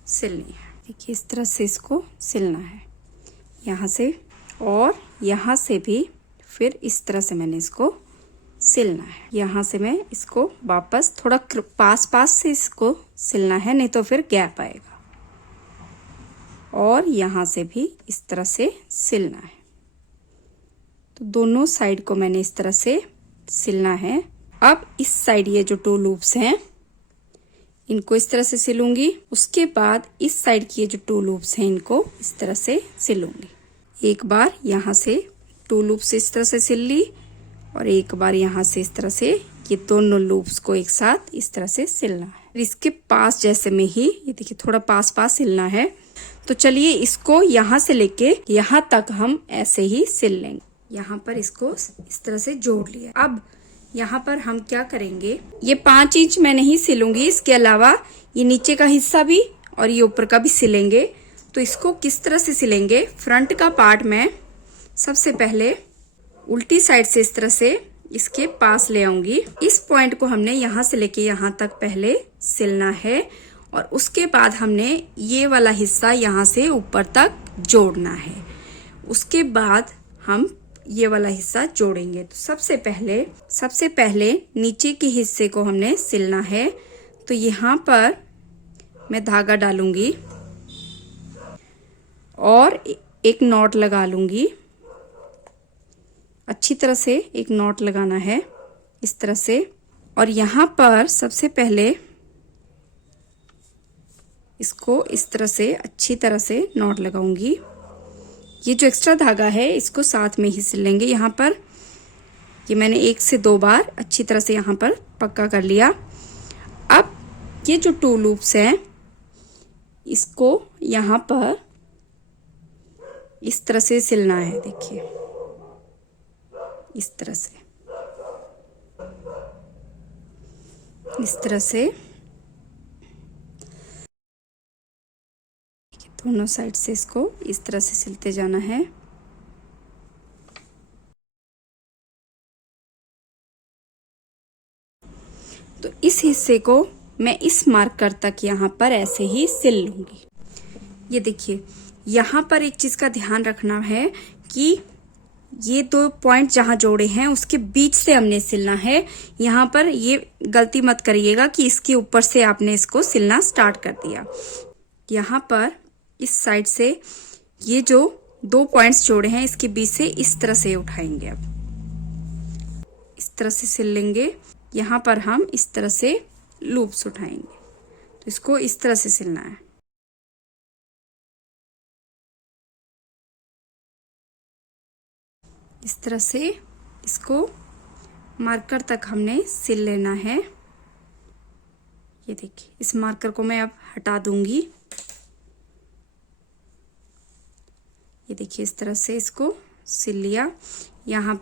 सिलनी है। देखिए इस तरह से इसको सिलना है यहाँ से, और यहाँ से भी फिर इस तरह से मैंने इसको सिलना है। यहाँ से मैं इसको वापस थोड़ा पास से इसको सिलना है, नहीं तो फिर गैप आएगा। और यहाँ से भी इस तरह से सिलना है। तो दोनों साइड को मैंने इस तरह से सिलना है। अब इस साइड ये जो 2 लूप्स हैं इनको इस तरह से सिलूंगी। उसके बाद इस साइड की ये जो 2 लूप्स हैं इनको इस तरह से सिलूंगी। एक बार यहाँ से 2 लूप्स इस तरह से सिल ली और एक बार यहाँ से इस तरह से ये दोनों लूप्स को एक साथ इस तरह से सिलना है। इसके पास जैसे में ही, ये देखिए, थोड़ा पास सिलना है। तो चलिए इसको यहाँ से लेके यहाँ तक हम ऐसे ही सिल लेंगे। यहाँ पर इसको इस तरह से जोड़ लिया। अब यहाँ पर हम क्या करेंगे, ये 5 इंच मैं नहीं सिलूंगी, इसके अलावा ये नीचे का हिस्सा भी और ये ऊपर का भी सिलेंगे। तो इसको किस तरह से सिलेंगे, फ्रंट का पार्ट मैं सबसे पहले उल्टी साइड से इस तरह से इसके पास ले आऊंगी। इस पॉइंट को हमने यहाँ से लेके यहाँ तक पहले सिलना है और उसके बाद हमने ये वाला हिस्सा यहाँ से ऊपर तक जोड़ना है। उसके बाद हम ये वाला हिस्सा जोड़ेंगे। तो सबसे पहले नीचे के हिस्से को हमने सिलना है। तो यहाँ पर मैं धागा डालूंगी और एक नॉट लगा लूंगी। अच्छी तरह से एक नॉट लगाना है इस तरह से। और यहाँ पर सबसे पहले इसको इस तरह से अच्छी तरह से नॉट लगाऊंगी। ये जो एक्स्ट्रा धागा है इसको साथ में ही सिल लेंगे। यहाँ पर ये मैंने 1 से 2 बार अच्छी तरह से यहाँ पर पक्का कर लिया। अब ये जो 2 लूप्स हैं इसको यहाँ पर इस तरह से सिलना है। देखिए इस तरह से, इस तरह से दोनों साइड से इसको इस तरह से सिलते जाना है। तो इस हिस्से को मैं इस मार्कर तक यहाँ पर ऐसे ही सिल लूंगी। ये देखिए, यहाँ पर एक चीज का ध्यान रखना है कि ये 2 पॉइंट जहां जोड़े हैं उसके बीच से हमने सिलना है। यहाँ पर ये गलती मत करिएगा कि इसके ऊपर से आपने इसको सिलना स्टार्ट कर दिया। यहाँ पर इस साइड से ये जो 2 पॉइंट्स जोड़े हैं इसके बीच से इस तरह से उठाएंगे। अब इस तरह से सिल लेंगे। यहाँ पर हम इस तरह से लूप्स उठाएंगे, तो इसको इस तरह से सिलना है। इस तरह से इसको मार्कर तक हमने सिल लेना है। ये देखिए, इस मार्कर को मैं अब हटा दूंगी। ये देखिए, इस तरह से इसको सिल लिया। यहाँ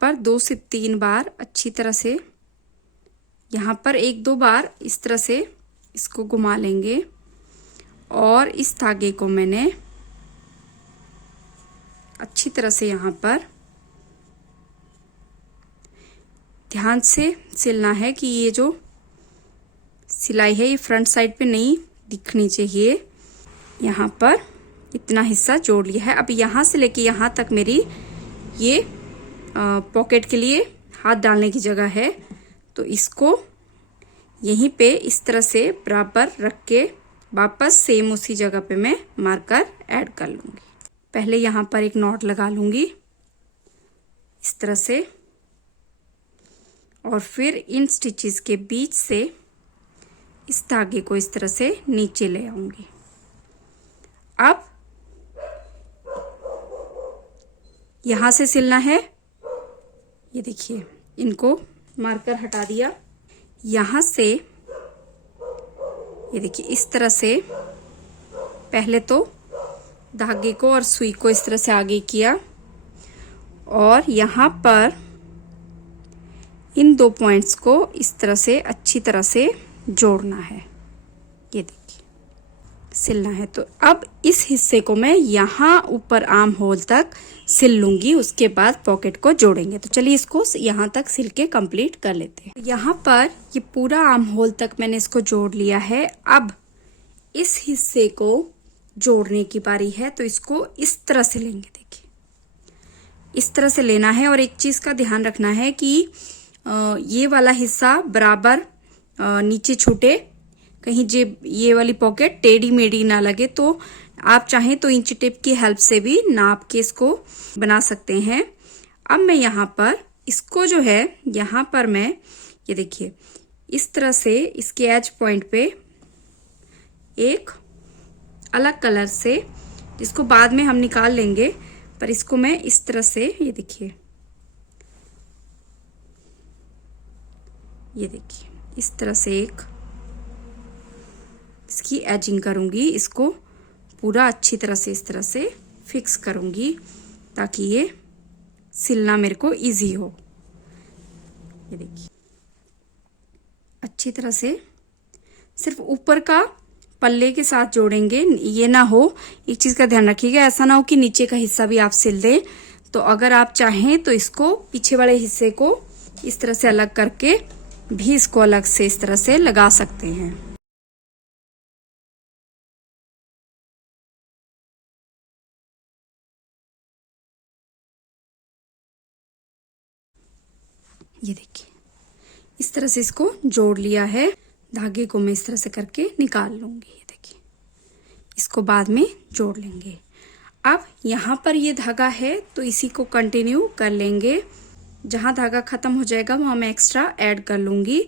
पर 2 से 3 बार अच्छी तरह से, यहाँ पर 1-2 बार इस तरह से इसको घुमा लेंगे और इस धागे को मैंने अच्छी तरह से यहाँ पर ध्यान से सिलना है कि ये जो सिलाई है ये फ्रंट साइड पे नहीं दिखनी चाहिए। यहाँ पर इतना हिस्सा जोड़ लिया है। अब यहाँ से लेके यहाँ तक मेरी ये पॉकेट के लिए हाथ डालने की जगह है, तो इसको यहीं पे इस तरह से बराबर रख के वापस सेम उसी जगह पे मैं मार्कर ऐड कर लूंगी। पहले यहाँ पर एक नॉट लगा लूंगी इस तरह से, और फिर इन स्टिचेस के बीच से इस धागे को इस तरह से नीचे ले आऊंगी। अब यहां से सिलना है। ये देखिए, इनको मार्कर हटा दिया। यहां से ये देखिए, इस तरह से पहले तो धागे को और सुई को इस तरह से आगे किया और यहाँ पर इन 2 पॉइंट्स को इस तरह से अच्छी तरह से जोड़ना है। ये देखिए, सिलना है। तो अब इस हिस्से को मैं यहाँ ऊपर आर्म होल तक सिल लूंगी, उसके बाद पॉकेट को जोड़ेंगे। तो चलिए इसको यहाँ तक सिल के कंप्लीट कर लेते हैं। यहाँ पर ये पूरा आर्म होल तक मैंने इसको जोड़ लिया है। अब इस हिस्से को जोड़ने की बारी है, तो इसको इस तरह से लेंगे। देखिए, इस तरह से लेना है। और एक चीज का ध्यान रखना है कि ये वाला हिस्सा बराबर नीचे छूटे, कहीं ये वाली पॉकेट टेढ़ी मेढ़ी ना लगे। तो आप चाहें तो इंची टेप की हेल्प से भी नाप के इसको बना सकते हैं। अब मैं यहाँ पर इसको जो है, यहाँ पर मैं ये देखिए इस तरह से इसके एज पॉइंट पे एक अलग कलर से, जिसको बाद में हम निकाल लेंगे, पर इसको मैं इस तरह से ये देखिए इस तरह से एक इसकी एजिंग करूंगी। इसको पूरा अच्छी तरह से इस तरह से फिक्स करूंगी ताकि ये सिलना मेरे को इजी हो। ये देखिए, अच्छी तरह से सिर्फ ऊपर का पल्ले के साथ जोड़ेंगे। ये ना हो, एक चीज का ध्यान रखिएगा, ऐसा ना हो कि नीचे का हिस्सा भी आप सिल दें। तो अगर आप चाहें तो इसको पीछे वाले हिस्से को इस तरह से अलग करके भी इसको अलग से इस तरह से लगा सकते हैं। ये देखिए, इस तरह से इसको जोड़ लिया है। धागे को मैं इस तरह से करके निकाल लूंगी। ये देखिए, इसको बाद में जोड़ लेंगे। अब यहाँ पर ये धागा है तो इसी को कंटिन्यू कर लेंगे। जहां धागा खत्म हो जाएगा वहां मैं एक्स्ट्रा ऐड कर लूंगी।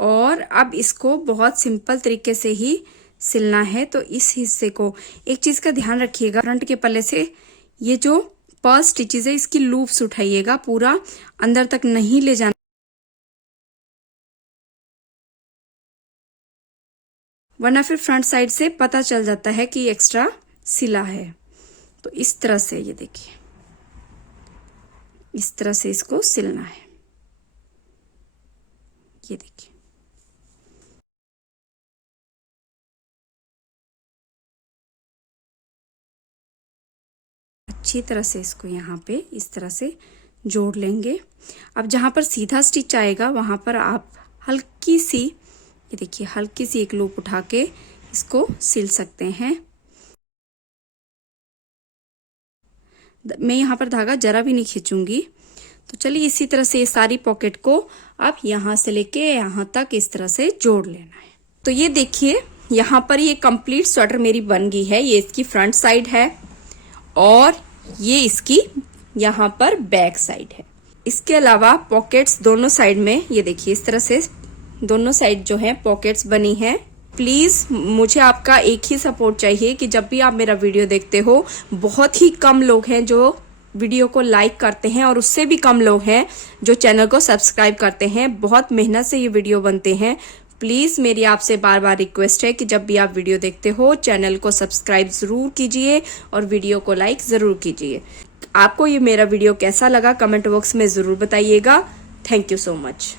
और अब इसको बहुत सिंपल तरीके से ही सिलना है। तो इस हिस्से को एक चीज का ध्यान रखिएगा, फ्रंट के पल्ले से ये जो पर्ल स्टिचेस है इसकी लूप्स उठाइएगा, पूरा अंदर तक नहीं ले जाना, वरना फिर फ्रंट साइड से पता चल जाता है कि एक्स्ट्रा सिला है। तो इस तरह से ये देखिए, इस तरह से इसको सिलना है। ये देखिए, अच्छी तरह से इसको यहाँ पे इस तरह से जोड़ लेंगे। अब जहां पर सीधा स्टिच आएगा वहां पर आप हल्की सी, ये देखिए, हल्की सी एक लूप उठा के इसको सिल सकते हैं। मैं यहाँ पर धागा जरा भी नहीं खींचूंगी। तो चलिए इसी तरह से ये सारी पॉकेट को आप यहाँ से लेके यहाँ तक इस तरह से जोड़ लेना है। तो ये देखिए यहाँ पर ये कंप्लीट स्वेटर मेरी बन गई है। ये इसकी फ्रंट साइड है और ये इसकी यहाँ पर बैक साइड है। इसके अलावा पॉकेट्स दोनों साइड में ये देखिए इस तरह से दोनों साइड जो है पॉकेट्स बनी है। प्लीज मुझे आपका एक ही सपोर्ट चाहिए कि जब भी आप मेरा वीडियो देखते हो, बहुत ही कम लोग हैं जो वीडियो को लाइक करते हैं और उससे भी कम लोग हैं जो चैनल को सब्सक्राइब करते हैं। बहुत मेहनत से ये वीडियो बनते हैं। प्लीज मेरी आपसे बार बार रिक्वेस्ट है कि जब भी आप वीडियो देखते हो चैनल को सब्सक्राइब जरूर कीजिए और वीडियो को लाइक जरूर कीजिए। आपको ये मेरा वीडियो कैसा लगा कमेंट बॉक्स में जरूर बताइएगा। Thank you so much.